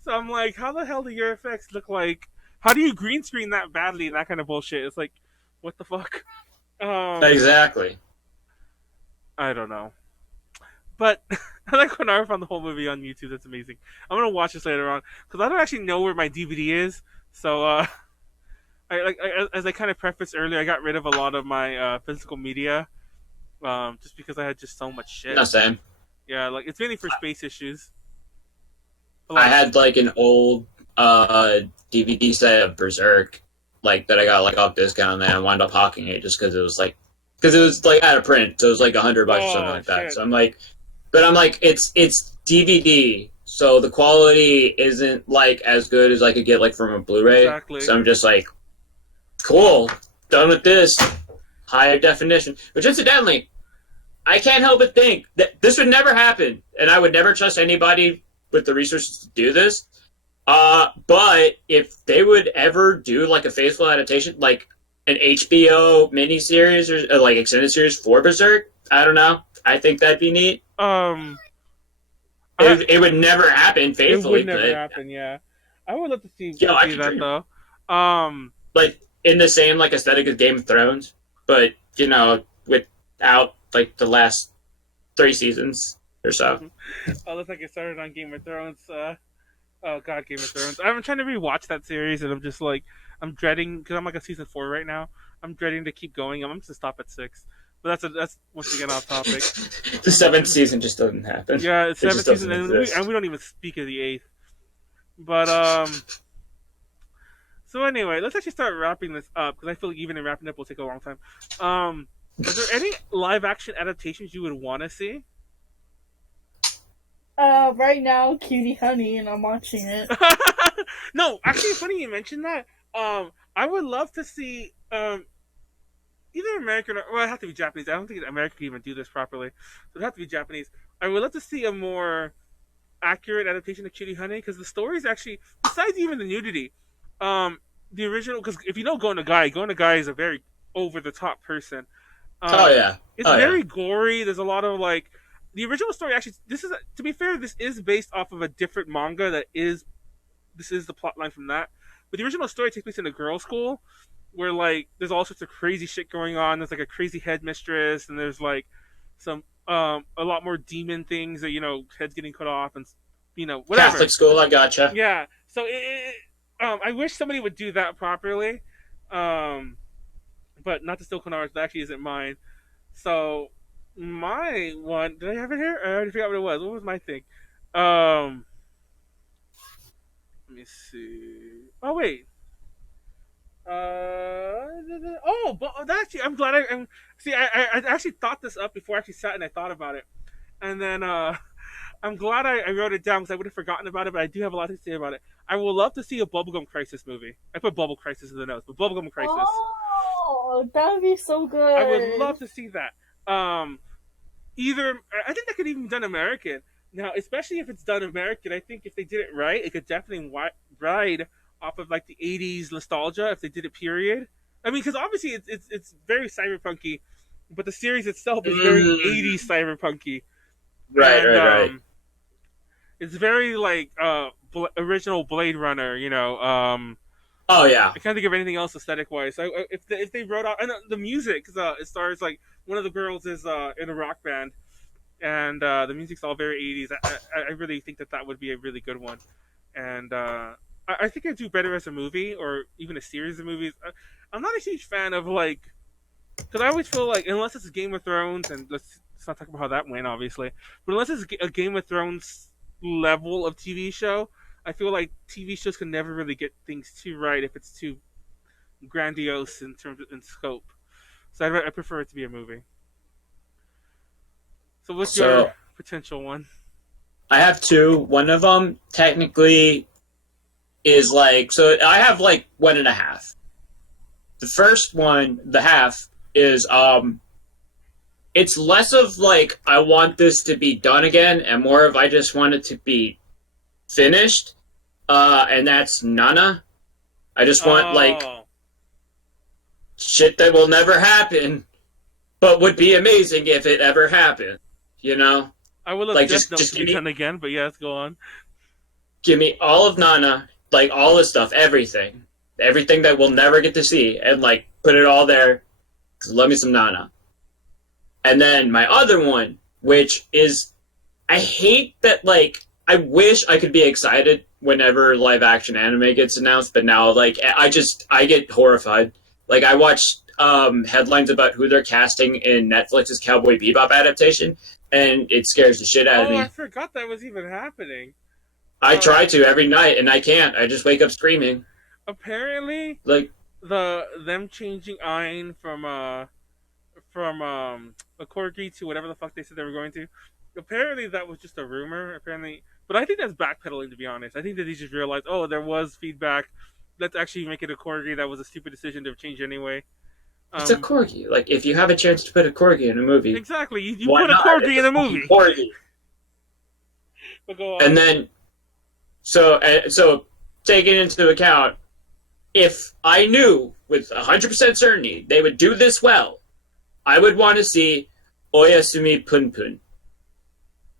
so I'm like, how the hell do your effects look like? How do you green screen that badly and that kind of bullshit? It's like, what the fuck? Exactly. I don't know. But I like Konaru found the whole movie on YouTube. That's amazing. I'm gonna watch this later on because I don't actually know where my DVD is. So as I kind of prefaced earlier, I got rid of a lot of my physical media, just because I had just so much shit. No, same. Yeah, like it's mainly for space issues. I had like an old DVD set of Berserk, like that I got like off discount, and I wound up hawking it just because it was like out of print, so it was like $100 or something like that. Shit. So I'm like, it's DVD, so the quality isn't like as good as I could get like from a Blu-ray. Exactly. So I'm just like, cool, done with this higher definition. Which incidentally, I can't help but think that this would never happen, and I would never trust anybody with the resources to do this. But if they would ever do like a faithful adaptation, like an HBO miniseries or like extended series for Berserk, I don't know. I think that'd be neat. It would never happen faithfully. It would never happen. Yeah, I would love to see I that dream. though. Like in the same like aesthetic as Game of Thrones, but without like the last 3 seasons or so. Oh, looks like it started on Game of Thrones. Oh god, Game of Thrones. I'm trying to rewatch that series, and I'm just like, I'm dreading because I'm like on season 4 right now. I'm dreading to keep going. I'm just to stop at 6. But that's once again off topic. The 7th season just doesn't happen. Yeah, it's 7th season, and we don't even speak of the 8th. But so anyway, let's actually start wrapping this up because I feel like even in wrapping up will take a long time. Is there any live action adaptations you would want to see? Right now, Cutie Honey, and I'm watching it. No, actually, funny you mentioned that. I would love to see either American or it'd have to be Japanese. I don't think America can even do this properly, so it'd have to be Japanese. I would love to see a more accurate adaptation of Cutie Honey because the story is actually, besides even the nudity, the original. Because if you know Go Nagai is a very over the top person. It's very gory. There's a lot of like. The original story actually, to be fair, this is based off of a different manga this is the plot line from that. But the original story takes place in a girls' school where like there's all sorts of crazy shit going on. There's like a crazy headmistress and there's like some a lot more demon things that heads getting cut off and whatever. Catholic school, I gotcha. Yeah. So I wish somebody would do that properly. But not to steal Konaru's, that actually isn't mine. So my one, did I have it here? I already forgot what it was. What was my thing? Let me see. Oh wait. But actually, I'm glad I actually thought this up before I actually sat and I thought about it, and then I'm glad I wrote it down because I would have forgotten about it. But I do have a lot to say about it. I would love to see a Bubblegum Crisis movie. I put Bubble Crisis in the notes, but Bubblegum Crisis. Oh, that would be so good. I would love to see that. I think that could even be done American. Now, especially if it's done American, I think if they did it right, it could definitely ride off of like the 80s nostalgia if they did it period. I mean, because obviously it's very cyberpunky, but the series itself is very 80s cyberpunky. Right. It's very like original Blade Runner, Oh yeah. I can't think of anything else aesthetic wise. So if they wrote out and the music, because it stars like one of the girls is in a rock band, and the music's all very 80s. I really think that would be a really good one, and I think it'd do better as a movie or even a series of movies. I'm not a huge fan of like, because I always feel like unless it's Game of Thrones, and let's not talk about how that went, obviously, but unless it's a Game of Thrones level of TV show, I feel like TV shows can never really get things too right if it's too grandiose in terms of in scope. So I prefer it to be a movie. So what's your potential one? I have 2. One of them technically is like, so I have like 1.5. The first one, the half, is it's less of like I want this to be done again and more of I just want it to be finished. And that's Nana. I just want like shit that will never happen, but would be amazing if it ever happened. I would love like just give me done again, but yes, go on. Give me all of Nana, like all the stuff, everything that we'll never get to see, and like put it all there. 'Cause love me some Nana. And then my other one, which is, I hate that, like, I wish I could be excited whenever live action anime gets announced, but now, like, I get horrified. Like, I watch headlines about who they're casting in Netflix's Cowboy Bebop adaptation, and it scares the shit out of Oh, me. I forgot that was even happening. I try to every night, and I can't. I just wake up screaming. Apparently, Like, them changing Ein from a corgi to whatever the fuck they said they were going to. Apparently, that was just a rumor. Apparently, but I think that's backpedaling. To be honest, I think that they just realized, oh, there was feedback. Let's actually make it a corgi. That was a stupid decision to change anyway. it's a corgi. Like, if you have a chance to put a corgi in a movie, Exactly, you why put a not? corgi It's in a movie. Corgi. But go on. And then, so taking into account, if I knew with 100% certainty they would do this well, I would want to see Oyasumi Punpun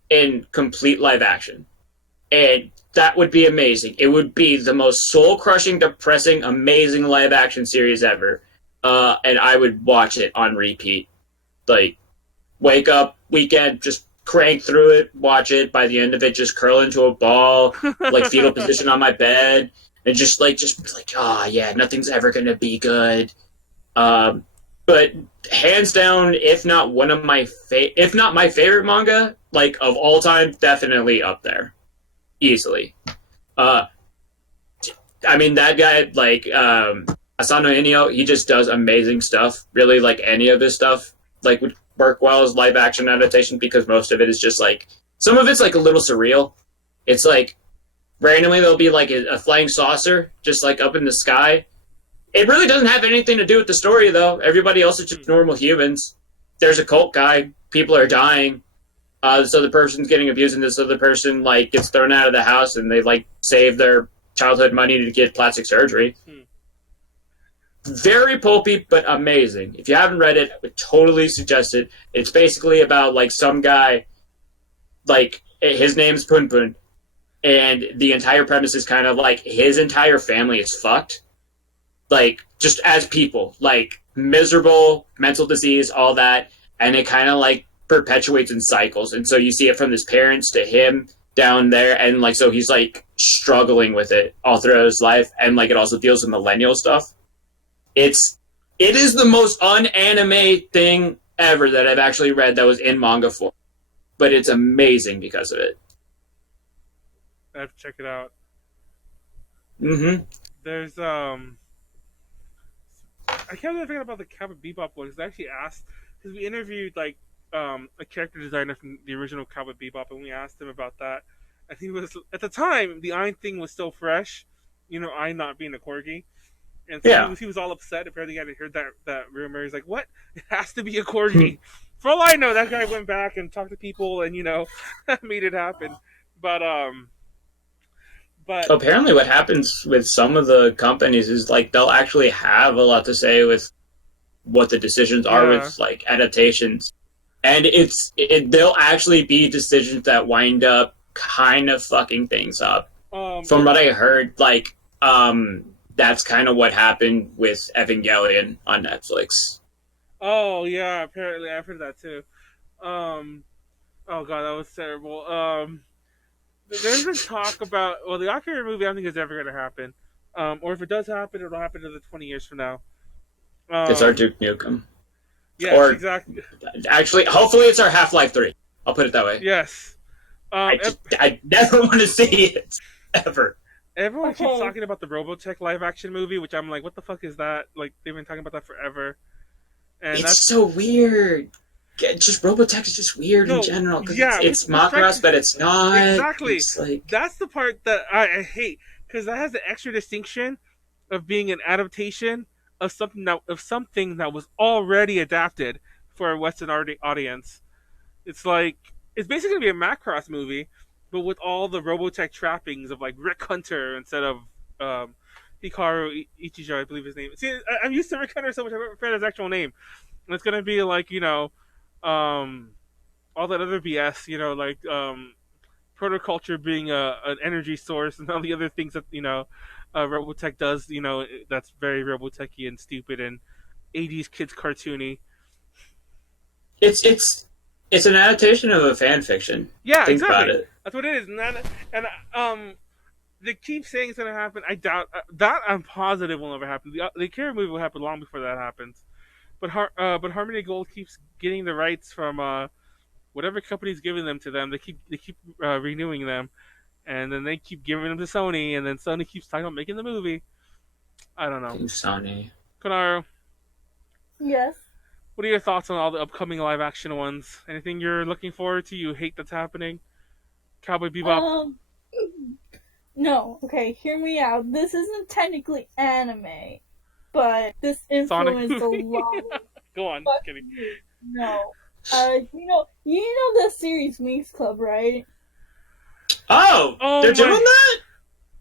in complete live action. And that would be amazing. It would be the most soul-crushing, depressing, amazing live action series ever. And I would watch it on repeat. Like, wake up, weekend, just crank through it, watch it. By the end of it, just curl into a ball, like fetal position on my bed, and just like, oh yeah, nothing's ever gonna be good. But hands down, if not one of my if not my favorite manga, like of all time, definitely up there, easily. I mean, that guy, like Asano Inio, he just does amazing stuff. Really, like any of his stuff, like would work well as live action adaptation because most of it is just like, some of it's like a little surreal. It's like randomly there'll be like a flying saucer just like up in the sky. It really doesn't have anything to do with the story though. Everybody else is just normal humans. There's a cult guy. People are dying. This other person's getting abused, and this other person like gets thrown out of the house, and they like save their childhood money to get plastic surgery. Very pulpy, but amazing. If you haven't read it, I would totally suggest it. It's basically about like some guy, like his name's Punpun, and the entire premise is kind of like his entire family is fucked. Like, just as people, like miserable, mental disease, all that, and it kind of like perpetuates in cycles. And so you see it from his parents to him down there, and like so he's like struggling with it all throughout his life, and like it also deals with millennial stuff. It is the most unanime thing ever that I've actually read that was in manga form, but it's amazing because of it. I have to check it out. Mm-hmm. There's I can't really forget about the Cowboy Bebop one because I actually asked, because we interviewed like a character designer from the original Cowboy Bebop, and we asked him about that. I think it was at the time the Ein thing was still fresh, you know, Ein not being a corgi, and so Yeah. he was all upset. Apparently, he hadn't heard that rumor. He's like, "What? It has to be a corgi." For all I know, that guy went back and talked to people, and you know, made it happen. But apparently what happens with some of the companies is like they'll actually have a lot to say with what the decisions are with like adaptations, and they'll actually be decisions that wind up kind of fucking things up. From what I heard, like that's kind of what happened with Evangelion on Netflix. Oh yeah, apparently I've heard that too. Oh god, that was terrible. There's been talk about, well, the Akira movie I don't think is ever going to happen. Or if it does happen, it'll happen another 20 years from now. It's our Duke Nukem. Yeah, or, exactly. Actually, hopefully it's our Half-Life 3. I'll put it that way. Yes. I never want to see it. Ever. Everyone keeps talking about the Robotech live-action movie, which I'm like, what the fuck is that? Like, they've been talking about that forever. And it's so weird. Just Robotech is just weird in general. Yeah, it's Macross, but it's not. Exactly. It's like... That's the part that I hate, because that has the extra distinction of being an adaptation of something that was already adapted for a Western audience. It's like, it's basically gonna be a Macross movie, but with all the Robotech trappings of like Rick Hunter instead of Hikaru Ichijo, I believe his name. See, I'm used to Rick Hunter so much I forgot his actual name. And it's gonna be like, you know, all that other BS, you know, like protoculture being an energy source and all the other things that, you know, Robotech does, you know, that's very Robotech-y and stupid and 80s kids cartoony. It's an adaptation of a fan fiction. Yeah, Think exactly. about it. That's what it is. They keep saying it's gonna happen. I doubt that. I'm positive will never happen. The Akira movie will happen long before that happens. But Harmony Gold keeps getting the rights from whatever company's giving them to them. They keep renewing them, and then they keep giving them to Sony, and then Sony keeps talking about making the movie. I don't know. Sony. Konaru, Yes. what are your thoughts on all the upcoming live action ones? Anything you're looking forward to? You hate that's happening? Cowboy Bebop. No. Okay, hear me out. This isn't technically anime, but this Sonic influenced a movie. lot. Go on. Fuck Kidding. you. No. You know the series Winx Club, right? Oh, they're doing that?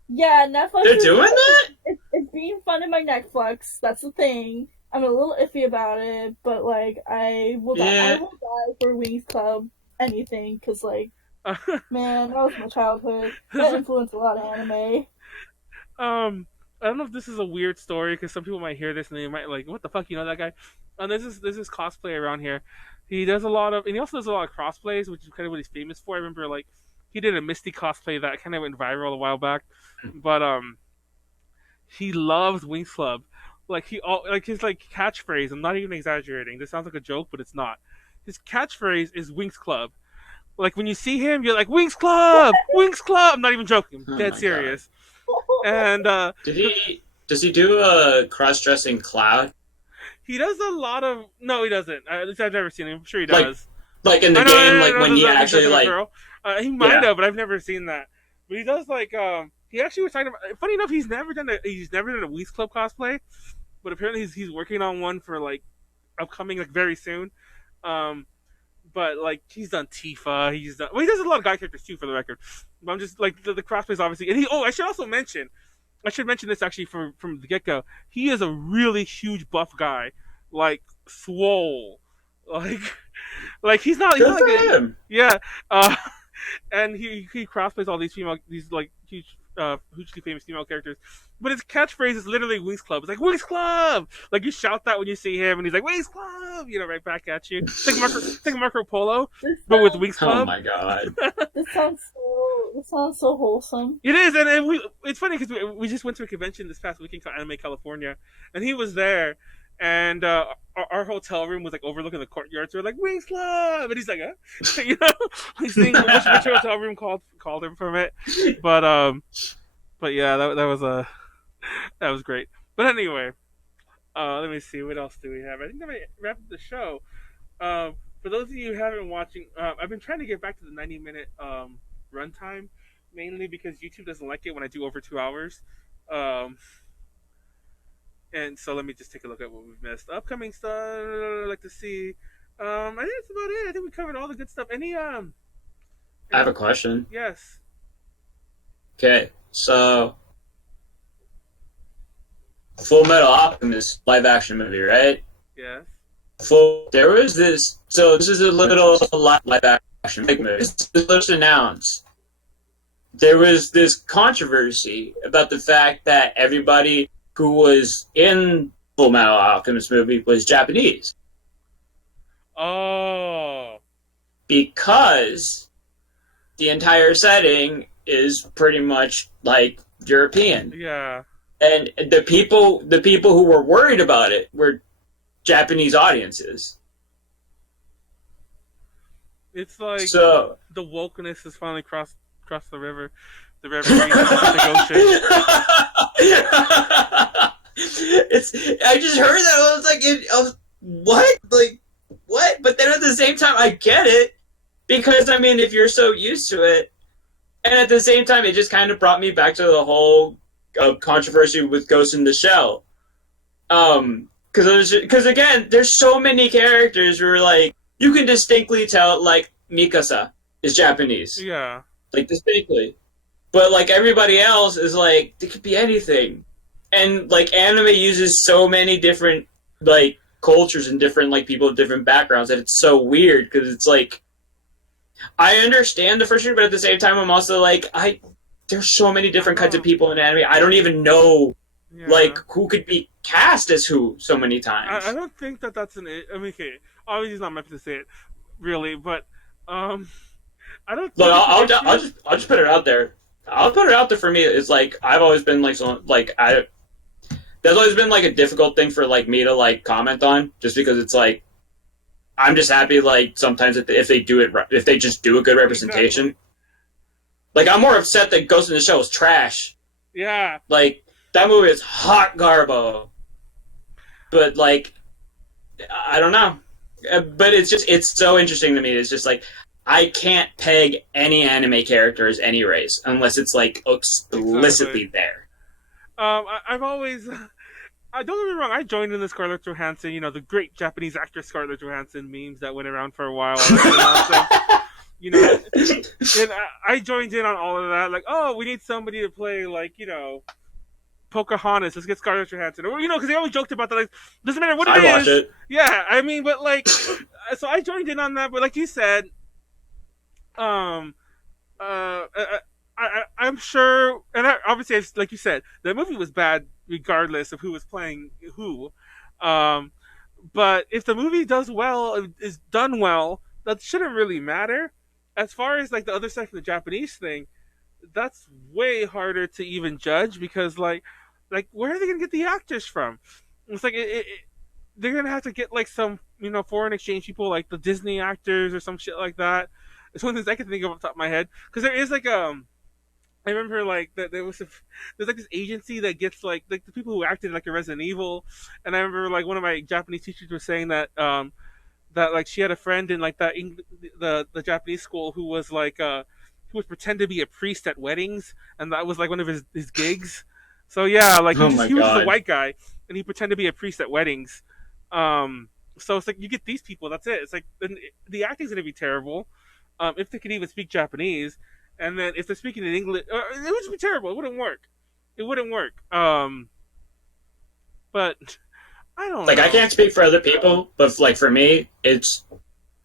Yeah, Netflix. They're doing that? It's being funded by Netflix. That's the thing. I'm a little iffy about it, but like I will die for Winx Club anything because like man, that was my childhood. That influenced a lot of anime. I don't know if this is a weird story because some people might hear this and they might like, what the fuck, you know that guy? There's this cosplay around here. He does a lot of, and he also does a lot of crossplays, which is kind of what he's famous for. I remember like he did a Misty cosplay that kind of went viral a while back, but he loves Winx Club. Like his like catchphrase. I'm not even exaggerating. This sounds like a joke, but it's not. His catchphrase is Winx Club. Like when you see him, you're like Winx Club, Winx Club. I'm not even joking. I'm dead serious. And does he do a cross-dressing Cloud? He does a lot of. No, he doesn't. At least I've never seen him. I'm sure he does. Like in the game, when he actually like. He might have, but I've never seen that. But he does like. He actually was talking about. Funny enough, he's never done a Winx Club cosplay, but apparently he's working on one for like upcoming like very soon. But like he's done Tifa, he does a lot of guy characters too, for the record. But I'm just like the crossplays obviously, and I should mention this actually from the get go. He is a really huge buff guy, like swole, like he's not. Good for him. Yeah, and he crossplays all these like hugely famous female characters. But his catchphrase is literally Winx Club. It's like Winx Club. Like you shout that when you see him, and he's like Winx Club. Right back at you. It's like Marco Polo, but with Winx Club. Oh my god. This sounds so wholesome. It is, and it's funny because we just went to a convention this past weekend called Anime California, and he was there, and our hotel room was like overlooking the courtyard, so we're like Winx Club, and he's like, he's saying which hotel room called him from it, but yeah, that was great. But anyway, let me see, what else do we have? I think that might wrap up the show. For those of you who haven't been watching, I've been trying to get back to the 90-minute runtime, mainly because YouTube doesn't like it when I do over 2 hours. And so let me just take a look at what we've missed. Upcoming stuff I'd like to see. I think that's about it. I think we covered all the good stuff. I have a question. Yes. Okay, so Full Metal Alchemist live action movie, right? Yes. There was this. So this is a little live action movie. This was announced. There was this controversy about the fact that everybody who was in Full Metal Alchemist movie was Japanese. Oh. Because the entire setting is pretty much like European. Yeah. And the people who were worried about it were Japanese audiences. It's like so the wokeness has finally crossed the river. The river meets the ocean. I just heard that. I was like, what? Like, what? But then at the same time, I get it. Because, I mean, if you're so used to it. And at the same time, it just kind of brought me back to the whole controversy with Ghost in the Shell. Because again, there's so many characters where, like, you can distinctly tell, like, Mikasa is Japanese. Yeah. Like, distinctly. But, like, everybody else is, like, they could be anything. And, like, anime uses so many different, like, cultures and different, like, people with different backgrounds that it's so weird, because it's, like, I understand the frustration, but at the same time, I'm also, like, there's so many different kinds of people in anime, I don't even know Yeah. Like, who could be cast as who so many I times? don't think that that's an. I mean, okay, obviously it's not meant to say it, really, but um, I don't Look, think it's an issue. I'll just put it out there. I'll put it out there for me. It's like I've always been like so like I. That's always been like a difficult thing for like me to like comment on, just because it's like I'm just happy like sometimes if they do it if they just do a good Exactly. representation. Like I'm more upset that Ghost in the Shell is trash. Yeah. Like that movie is hot garbo, but like I don't know. But it's so interesting to me. It's just like I can't peg any anime characters any race unless it's like Exactly. explicitly there. I've always. I don't get me wrong. I joined in the Scarlett Johansson, the great Japanese actress Scarlett Johansson memes that went around for a while, all that kind of nonsense. You know, and I joined in on all of that. Like, oh, we need somebody to play, like, Pocahontas. Let's get Scarlett Johansson. Or, because they always joked about that. Like, doesn't matter what it I'd watch is. it. Yeah, I mean, but like, so I joined in on that. But like you said, um, I'm sure, and obviously, like you said, the movie was bad regardless of who was playing who. Um, but if the movie does well, is done well, that shouldn't really matter. As far as like the other side from the Japanese thing, that's way harder to even judge because like where are they gonna get the actors from? It's like they're gonna have to get like some foreign exchange people like the Disney actors or some shit like that. It's one of the things I can think of off the top of my head because there is like I remember like that there's like this agency that gets like the people who acted like a Resident Evil, and I remember like one of my Japanese teachers was saying that like she had a friend in like the Japanese school who would pretend to be a priest at weddings, and that was like one of his gigs. So yeah, like Oh my he was just a god. white guy, and he pretended to be a priest at weddings. So it's like you get these people. That's it. It's like the acting's gonna be terrible, if they can even speak Japanese, and then if they're speaking in English, it would just be terrible. It wouldn't work. It wouldn't work. But I don't Like I know. can't speak for other people, but like for me, it's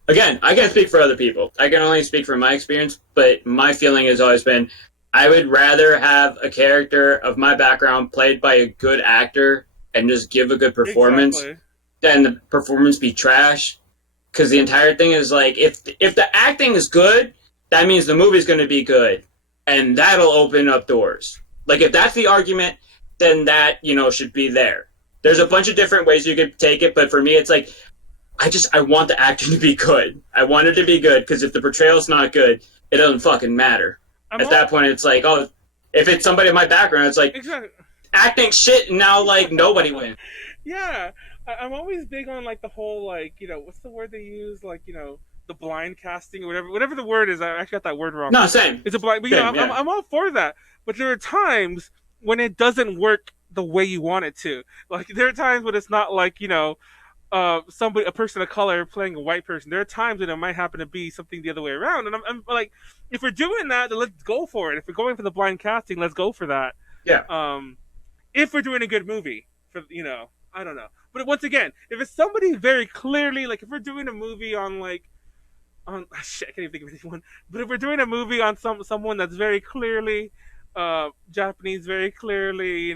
again, I can't speak for other people. I can only speak from my experience, but my feeling has always been I would rather have a character of my background played by a good actor and just give a good performance Exactly. than the performance be trash. Because the entire thing is like, if the acting is good, that means the movie's going to be good, and that'll open up doors. Like if that's the argument, then that should be there. There's a bunch of different ways you could take it, but for me, it's like I want the acting to be good. I want it to be good because if the portrayal's not good, it doesn't fucking matter. I'm At all that point, it's like, oh, if it's somebody in my background, it's like exactly. acting shit, and now like nobody wins. Yeah, I'm always big on like the whole like what's the word they use like the blind casting or whatever the word is. I actually got that word wrong. No, same, It's a blind, but same, yeah. I'm all for that. But there are times when it doesn't work the way you want it to. Like there are times when it's not like a person of color playing a white person. There are times when it might happen to be something the other way around, and I'm like, if we're doing that, then let's go for it. If we're going for the blind casting, let's go for that. Yeah. Um, if we're doing a good movie, for I don't know. But once again, if it's somebody very clearly like if we're doing a movie on like on shit, I can't even think of anyone. But if we're doing a movie on someone that's very clearly Japanese, very clearly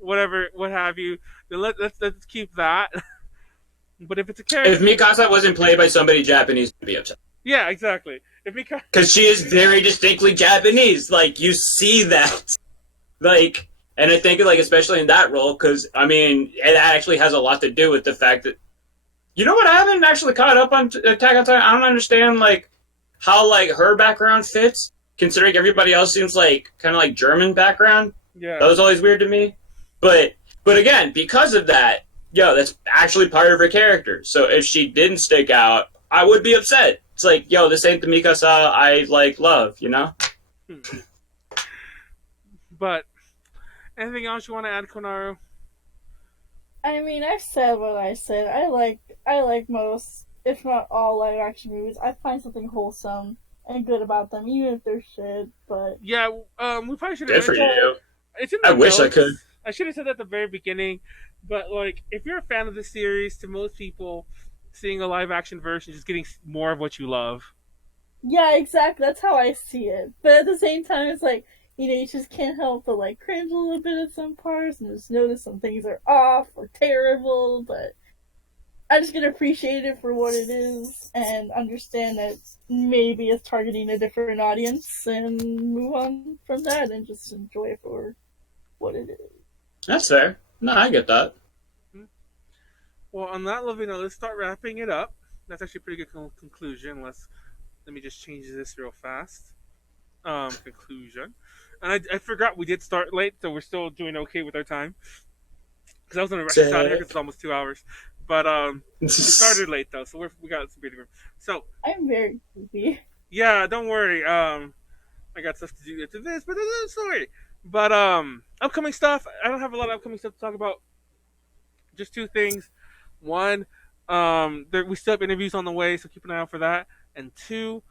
whatever what have you, then let's keep that. But if it's a If character, Mikasa wasn't played by somebody Japanese, I'd be upset. yeah, exactly. If we Because she is very distinctly Japanese. Like, you see that. Like, and I think, like, especially in that role, because, I mean, it actually has a lot to do with the fact that, you know what, I haven't actually caught up on Attack on Titan. I don't understand, like, how, like, her background fits, considering everybody else seems like, kind of like German background. That yeah. was always weird to me. But, but again, because of that, yo, that's actually part of her character. So if she didn't stick out, I would be upset. It's like, yo, this ain't the Mikasa I like love, you know? Hmm. But anything else you want to add, Konaru? I mean, I've said what I said. I like most, if not all, live action movies. I find something wholesome and good about them, even if they're shit. But Yeah, we probably should have Good for mentioned you. it's in I the wish I could. notes. I should have said that at the very beginning. But like, if you're a fan of the series, to most people, seeing a live action version is just getting more of what you love. yeah, exactly. That's how I see it. But at the same time, it's like you just can't help but like cringe a little bit at some parts and just notice some things are off or terrible, but I'm just gonna appreciate it for what it is and understand that maybe it's targeting a different audience and move on from that and just enjoy it for what it is. That's fair. No, I get that. Well, on that lovely note, let's start wrapping it up. That's actually a pretty good conclusion. Let me just change this real fast. Conclusion. And I forgot we did start late, so we're still doing okay with our time. Because I was on a rush out here because it's almost 2 hours. But we started late though, so we got some breathing room. So I'm very sleepy. Yeah, don't worry. I got stuff to do after this, but sorry. But upcoming stuff. I don't have a lot of upcoming stuff to talk about. Just two things. One, we still have interviews on the way, so keep an eye out for that. And two,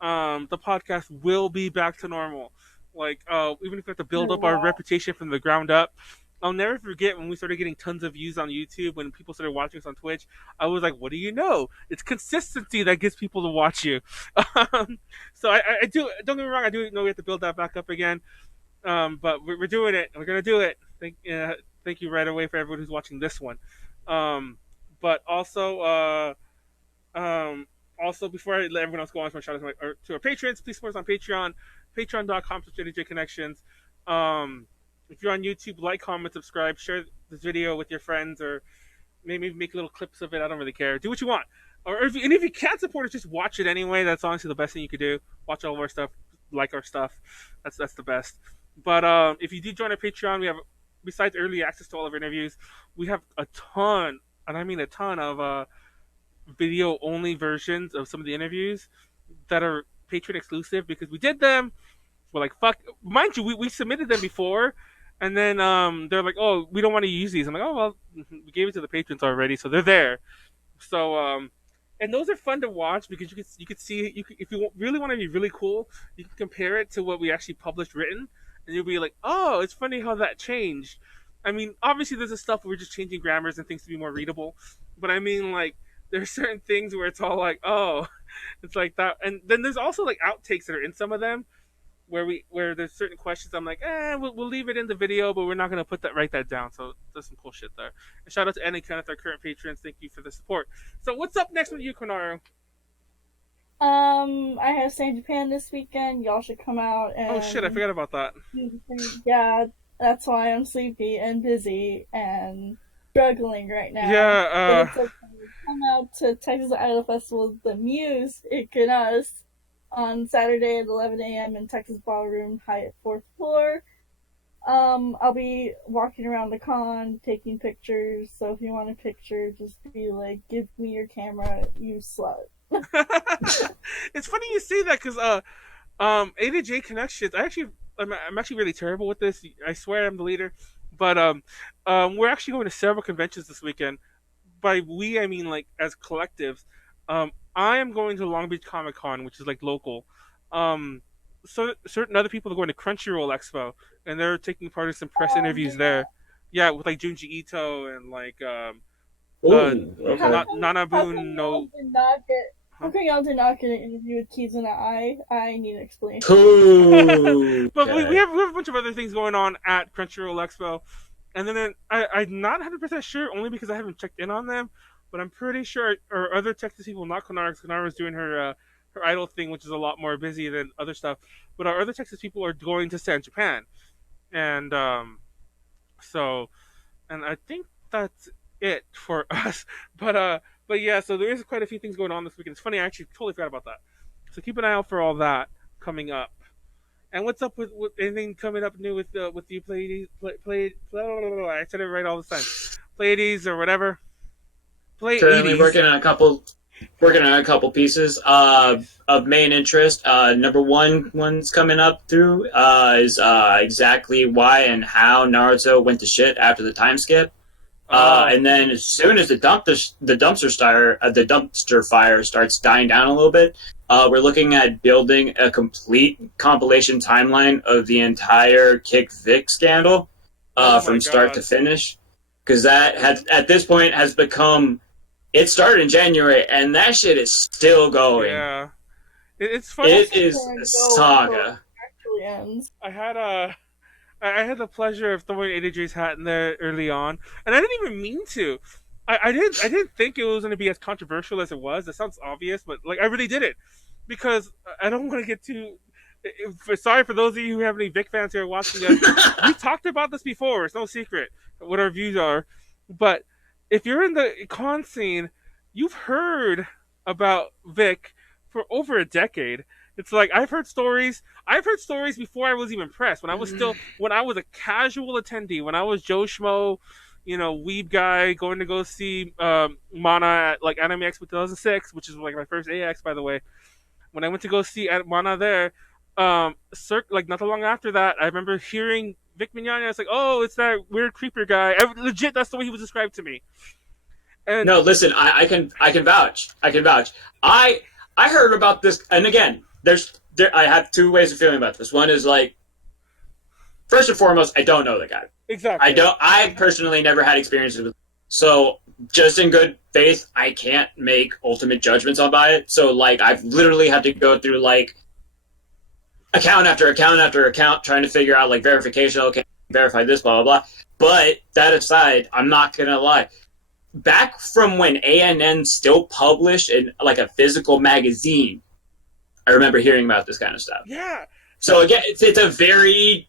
the podcast will be back to normal. Like, even if we have to build up our reputation from the ground up. I'll never forget when we started getting tons of views on YouTube, when people started watching us on Twitch. I was like, what do you know? It's consistency that gets people to watch you. So I do, don't get me wrong, I do know we have to build that back up again. But we're doing it. We're going to do it. Thank you right away for everyone who's watching this one. But also, before I let everyone else go on, I just want to shout out to our patrons. Please support us on Patreon, patreon.com/JDJConnections. If you're on YouTube, like, comment, subscribe, share this video with your friends, or maybe make little clips of it. I don't really care. Do what you want. If you can't support us, just watch it anyway. That's honestly the best thing you could do. Watch all of our stuff, like our stuff. That's the best. But if you do join our Patreon, we have, besides early access to all of our interviews, we have a ton, and I mean a ton of video-only versions of some of the interviews that are Patreon exclusive because we did them. We're like, fuck. Mind you, we submitted them before. And then they're like, oh, we don't want to use these. I'm like, oh, well, we gave it to the patrons already, so they're there. So, and those are fun to watch because you could see, if you really want to be really cool, you can compare it to what we actually published written, and you'll be like, oh, it's funny how that changed. I mean, obviously there's stuff where we're just changing grammars and things to be more readable, but I mean, like, there's certain things where it's all like, oh, it's like that. And then there's also like outtakes that are in some of them, where there's certain questions I'm like, we'll leave it in the video, but we're not going to write that down. So there's some cool shit there. And shout out to Anna and Kenneth, our current patrons. Thank you for the support. So what's up next with you, Konaru? I have San Japan this weekend. Y'all should come out. And oh shit, I forgot about that. Yeah, that's why I'm sleepy and busy and struggling right now. Yeah, but it's okay. Come out to Texas Idol Festival, the Muse, Icanas, on Saturday at 11 a.m. in Texas Ballroom, Hyatt 4th floor. I'll be walking around the con, taking pictures, so if you want a picture, just be like, give me your camera, you slut. It's funny you say that, because A to J Connections, I'm actually really terrible with this. I swear I'm the leader. But we're actually going to several conventions this weekend. By we, I mean like as collectives. I am going to Long Beach Comic Con, which is like local. So certain other people are going to Crunchyroll Expo, and they're taking part in some press interviews there. Yeah, with like Junji Ito and like Nanabun no. How come y'all did not get an interview with Kizuna? I need an explanation. But we have a bunch of other things going on at Crunchyroll Expo, and then I'm not 100% sure, only because I haven't checked in on them. But I'm pretty sure our other Texas people, not Konaru, Konaru is doing her idol thing, which is a lot more busy than other stuff. But our other Texas people are going to San Japan, and so I think that's it for us. But yeah, so there is quite a few things going on this weekend. It's funny, I actually totally forgot about that. So keep an eye out for all that coming up. And what's up with anything coming up new with you, Pleiades? I said it right all the time. Pleiades or whatever. Currently working on a couple pieces of main interest. Number one's coming up through is exactly why and how Naruto went to shit after the time skip. And then as soon as the dumpster fire starts dying down a little bit, we're looking at building a complete compilation timeline of the entire KickVic scandal from start to finish. Because that at this point has become. It started in January, and that shit is still going. Yeah, it's funny. It is a saga. really ends. I had the pleasure of throwing AJ's hat in there early on, and I didn't even mean to. I didn't think it was going to be as controversial as it was. It sounds obvious, but like I really did it because I don't want to get too. Sorry for those of you who have any Vic fans who are watching us. We talked about this before. It's no secret what our views are. But if you're in the con scene, you've heard about Vic for over a decade. It's like I've heard stories. I've heard stories before I was even pressed. When I was a casual attendee, when I was Joe Schmo, weeb guy going to go see Mana at like Anime Expo 2006, which is like my first AX, by the way. When I went to go see Mana there, like not too long after that, I remember hearing Vic Mignogna. I was like, "Oh, it's that weird creeper guy." Legit, that's the way he was described to me. And no, listen, I can vouch. I can vouch. I heard about this, and again, I have two ways of feeling about this. One is like, first and foremost, I don't know the guy. Exactly. I personally never had experiences with. So just in good faith, I can't make ultimate judgments about it. So like, I've literally had to go through like account after account after account trying to figure out like verification. Okay, verify this, blah blah blah. But that aside, I'm not gonna lie. Back from when ANN still published in like a physical magazine, I remember hearing about this kind of stuff. Yeah. So again, it's a very.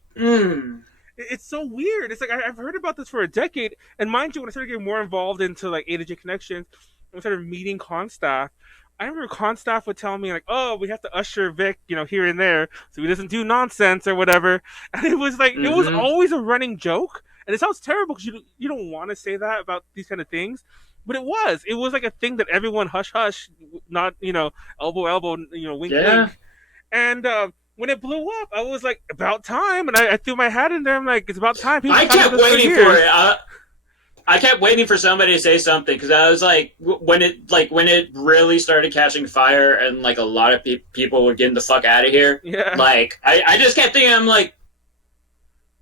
It's so weird. It's like I've heard about this for a decade, and mind you, when I started getting more involved into like A to J connections, and I started meeting con staff, I remember con staff would tell me like, "Oh, we have to usher Vic, here and there, so he doesn't do nonsense or whatever." And it was like it was always a running joke, and it sounds terrible because you don't want to say that about these kind of things, but it was like a thing that everyone hush hush, not elbow wink wink, and. When it blew up, I was like, about time, and I threw my hat in there. I'm like, it's about time. I kept waiting for it. I kept waiting for somebody to say something because I was like, when it really started catching fire, and like a lot of people were getting the fuck out of here. Yeah. Like I just kept thinking, I'm like,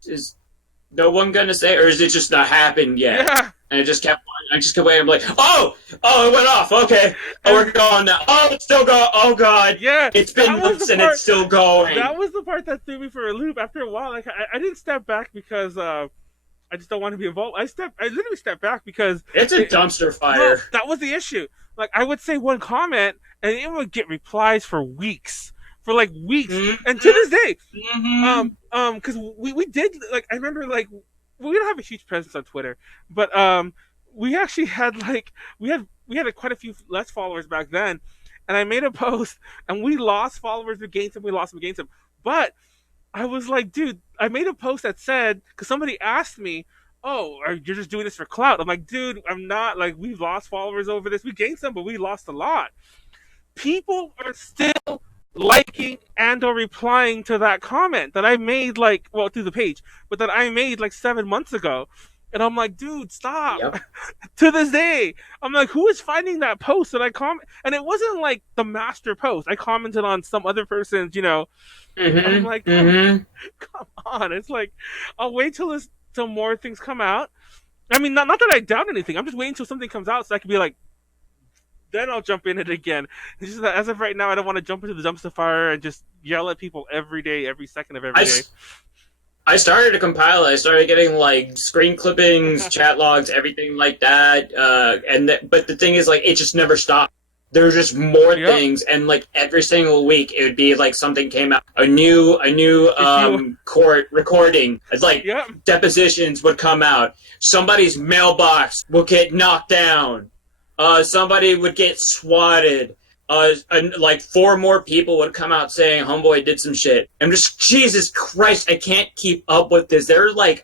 is no one gonna say, or is it just not happened yet? Yeah. And I just kept waiting. I'm like, oh, it went off. Okay, we're going now. Oh, it's still going. Oh God, yeah, it's been months and it's still going. That was the part that threw me for a loop. After a while, like I didn't step back because I just don't want to be involved. I literally stepped back because it's a dumpster fire. No, that was the issue. Like I would say one comment and it would get replies for weeks. For like weeks, and to this day, because we did like I remember like we don't have a huge presence on Twitter, but we actually had like we had quite a few less followers back then, and I made a post and we lost followers against him, we lost them against him, but I was like, dude, I made a post that said because somebody asked me, oh, you're just doing this for clout. I'm like, dude, I'm not. Like we've lost followers over this. We gained some, but we lost a lot. People are still liking and or replying to that comment that I made through the page, but that I made like 7 months ago. And I'm like, dude, stop. Yep. To this day, I'm like, who is finding that post that I comment? And it wasn't like the master post. I commented on some other person's, I'm like, come on. It's like, I'll wait till more things come out. I mean, not that I doubt anything. I'm just waiting till something comes out so I can be like, then I'll jump in it again. It's just that as of right now, I don't want to jump into the dumpster fire and just yell at people every day, every second of every day. I started to compile it. I started getting like screen clippings, chat logs, everything like that. But the thing is, like, it just never stopped. There were just more things, and like every single week, it would be like something came out, a new court recording. It's like depositions would come out. Somebody's mailbox will get knocked down. Somebody would get swatted. And like 4 more people would come out saying homeboy did some shit. I'm just, Jesus Christ, I can't keep up with this. There's like,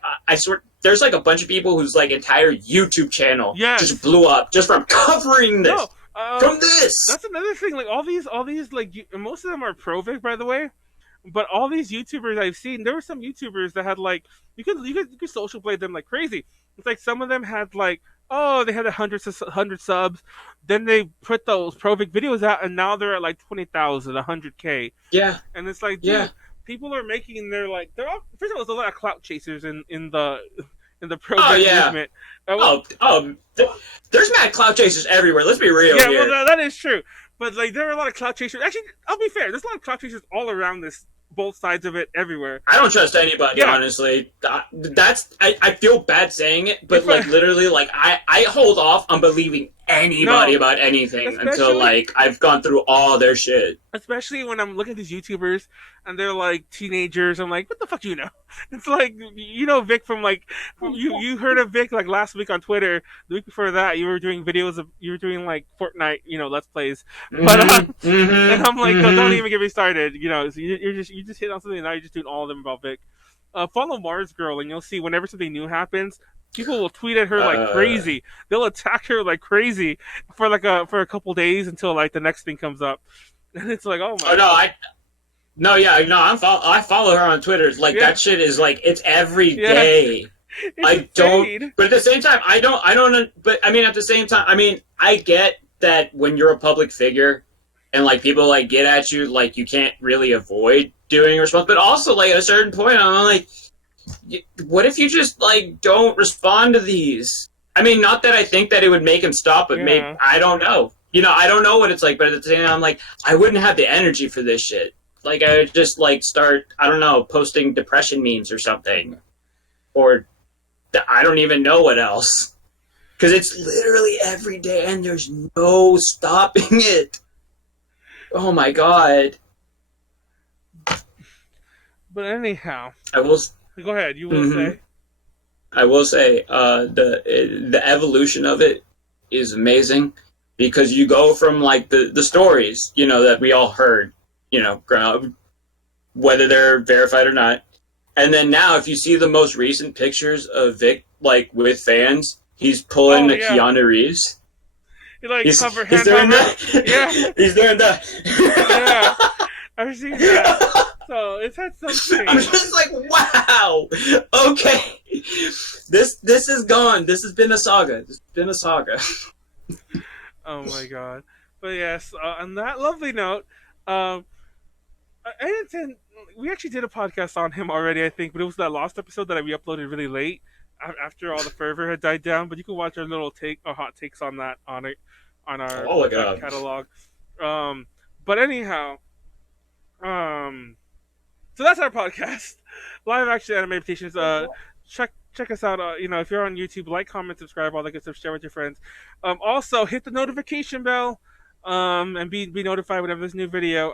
there's like a bunch of people whose like entire YouTube channel just blew up just from covering this. From this. That's another thing. Like all these like most of them are pro-Vic, by the way. But all these YouTubers I've seen, there were some YouTubers that had like you could social blade them like crazy. It's like some of them had like, oh, they had 100 subs. Then they put those pro-Vic videos out, and now they're at like 20,000, 100K. Yeah. And it's like, dude, people are making their like they're all, first of all, there's a lot of clout chasers in the pro-Vic movement. There's mad clout chasers everywhere. Let's be real. Yeah, well, that is true. But like, there are a lot of clout chasers. Actually, I'll be fair. There's a lot of clout chasers all around this both sides of it everywhere. I don't trust anybody, honestly. I feel bad saying it, but like literally, like I hold off on believing anybody about anything until like I've gone through all their shit. Especially when I'm looking at these YouTubers and they're like teenagers. I'm like, what the fuck do you know? It's like, you know, Vic from like, you heard of Vic like last week on Twitter. The week before that, you were doing like Fortnite, you know, Let's Plays. But and I'm like, don't even get me started. You know, so you just hit on something and now you're just doing all of them about Vic. Follow Mars Girl and you'll see whenever something new happens, people will tweet at her like crazy. They'll attack her like crazy for a couple days until like the next thing comes up. And it's like, oh my. I follow her on Twitter. Like that shit is like it's every day. I don't. But at the same time, I don't. But I mean, at the same time, I mean, I get that when you're a public figure and like people like get at you, like you can't really avoid doing a response. But also, like at a certain point, I'm like, what if you just like don't respond to these? I mean, not that I think that it would make him stop, but maybe I don't know. You know, I don't know what it's like, but at the same time, I'm like, I wouldn't have the energy for this shit. Like, I would just, like, start, I don't know, posting depression memes or something. Or, I don't even know what else. Because it's literally every day, and there's no stopping it. Oh, my God. But anyhow. Go ahead, you will say. I will say, the evolution of it is amazing. Because you go from, like, the stories, you know, that we all heard, you know, whether they're verified or not. And then now, if you see the most recent pictures of Vic, like, with fans, he's pulling the Keanu Reeves. He's doing that. Yeah. He's doing that. Yeah. I've seen that. So, it's had something. I'm just like, wow. Okay. This is gone. This has been a saga. Oh my god. But yes, on that lovely note, we actually did a podcast on him already, I think, but it was that lost episode that we uploaded really late after all the fervor had died down. But you can watch our little hot takes on that on our catalog. But anyhow, so that's our podcast, live action anime adaptations. Check us out. You know, if you're on YouTube, like, comment, subscribe, all that good stuff. Share with your friends. Also, hit the notification bell, and be notified whenever there's a new video.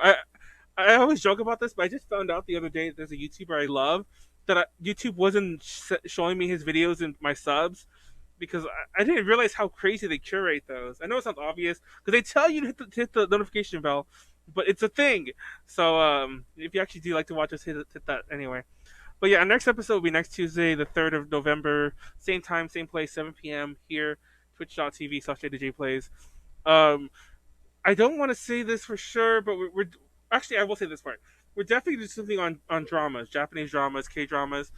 I always joke about this, but I just found out the other day that there's a YouTuber I love that YouTube wasn't showing me his videos and my subs because I didn't realize how crazy they curate those. I know it sounds obvious because they tell you to hit the notification bell, but it's a thing. So if you actually do like to watch us, hit that anyway. But yeah, our next episode will be next Tuesday, the 3rd of November. Same time, same place, 7 p.m. here, twitch.tv/JDJplays. I don't want to say this for sure, but we're actually, I will say this part. We're definitely doing something on dramas, Japanese dramas, K-dramas.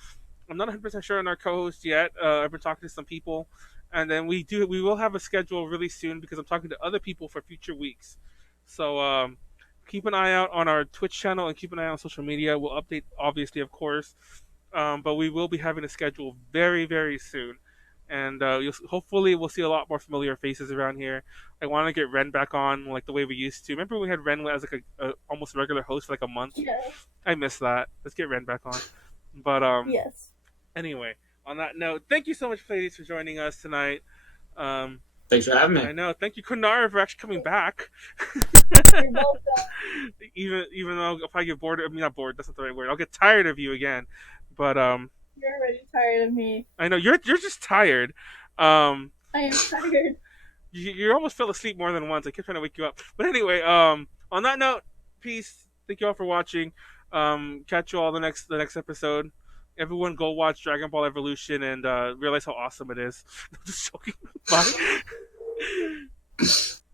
I'm not 100% sure on our co-host yet. I've been talking to some people. And then we will have a schedule really soon because I'm talking to other people for future weeks. So, keep an eye out on our Twitch channel and keep an eye on social media. We'll update, obviously, of course. But we will be having a schedule very, very soon. And hopefully we'll see a lot more familiar faces around here. I want to get Ren back on like the way we used to. Remember we had Ren as like a almost regular host for like a month? Yeah. I miss that. Let's get Ren back on. But yes. Anyway, on that note, thank you so much, Pleiades, for joining us tonight. Thanks for having me. I know. Thank you, Konaru, for actually coming back. You're welcome. Even though if I get bored, I mean not bored. That's not the right word. I'll get tired of you again. But you're already tired of me. I know you're just tired. I am tired. You almost fell asleep more than once. I kept trying to wake you up. But anyway, on that note, peace. Thank you all for watching. Catch you all the next episode. Everyone go watch Dragon Ball Evolution and realize how awesome it is. I'm just joking. Bye.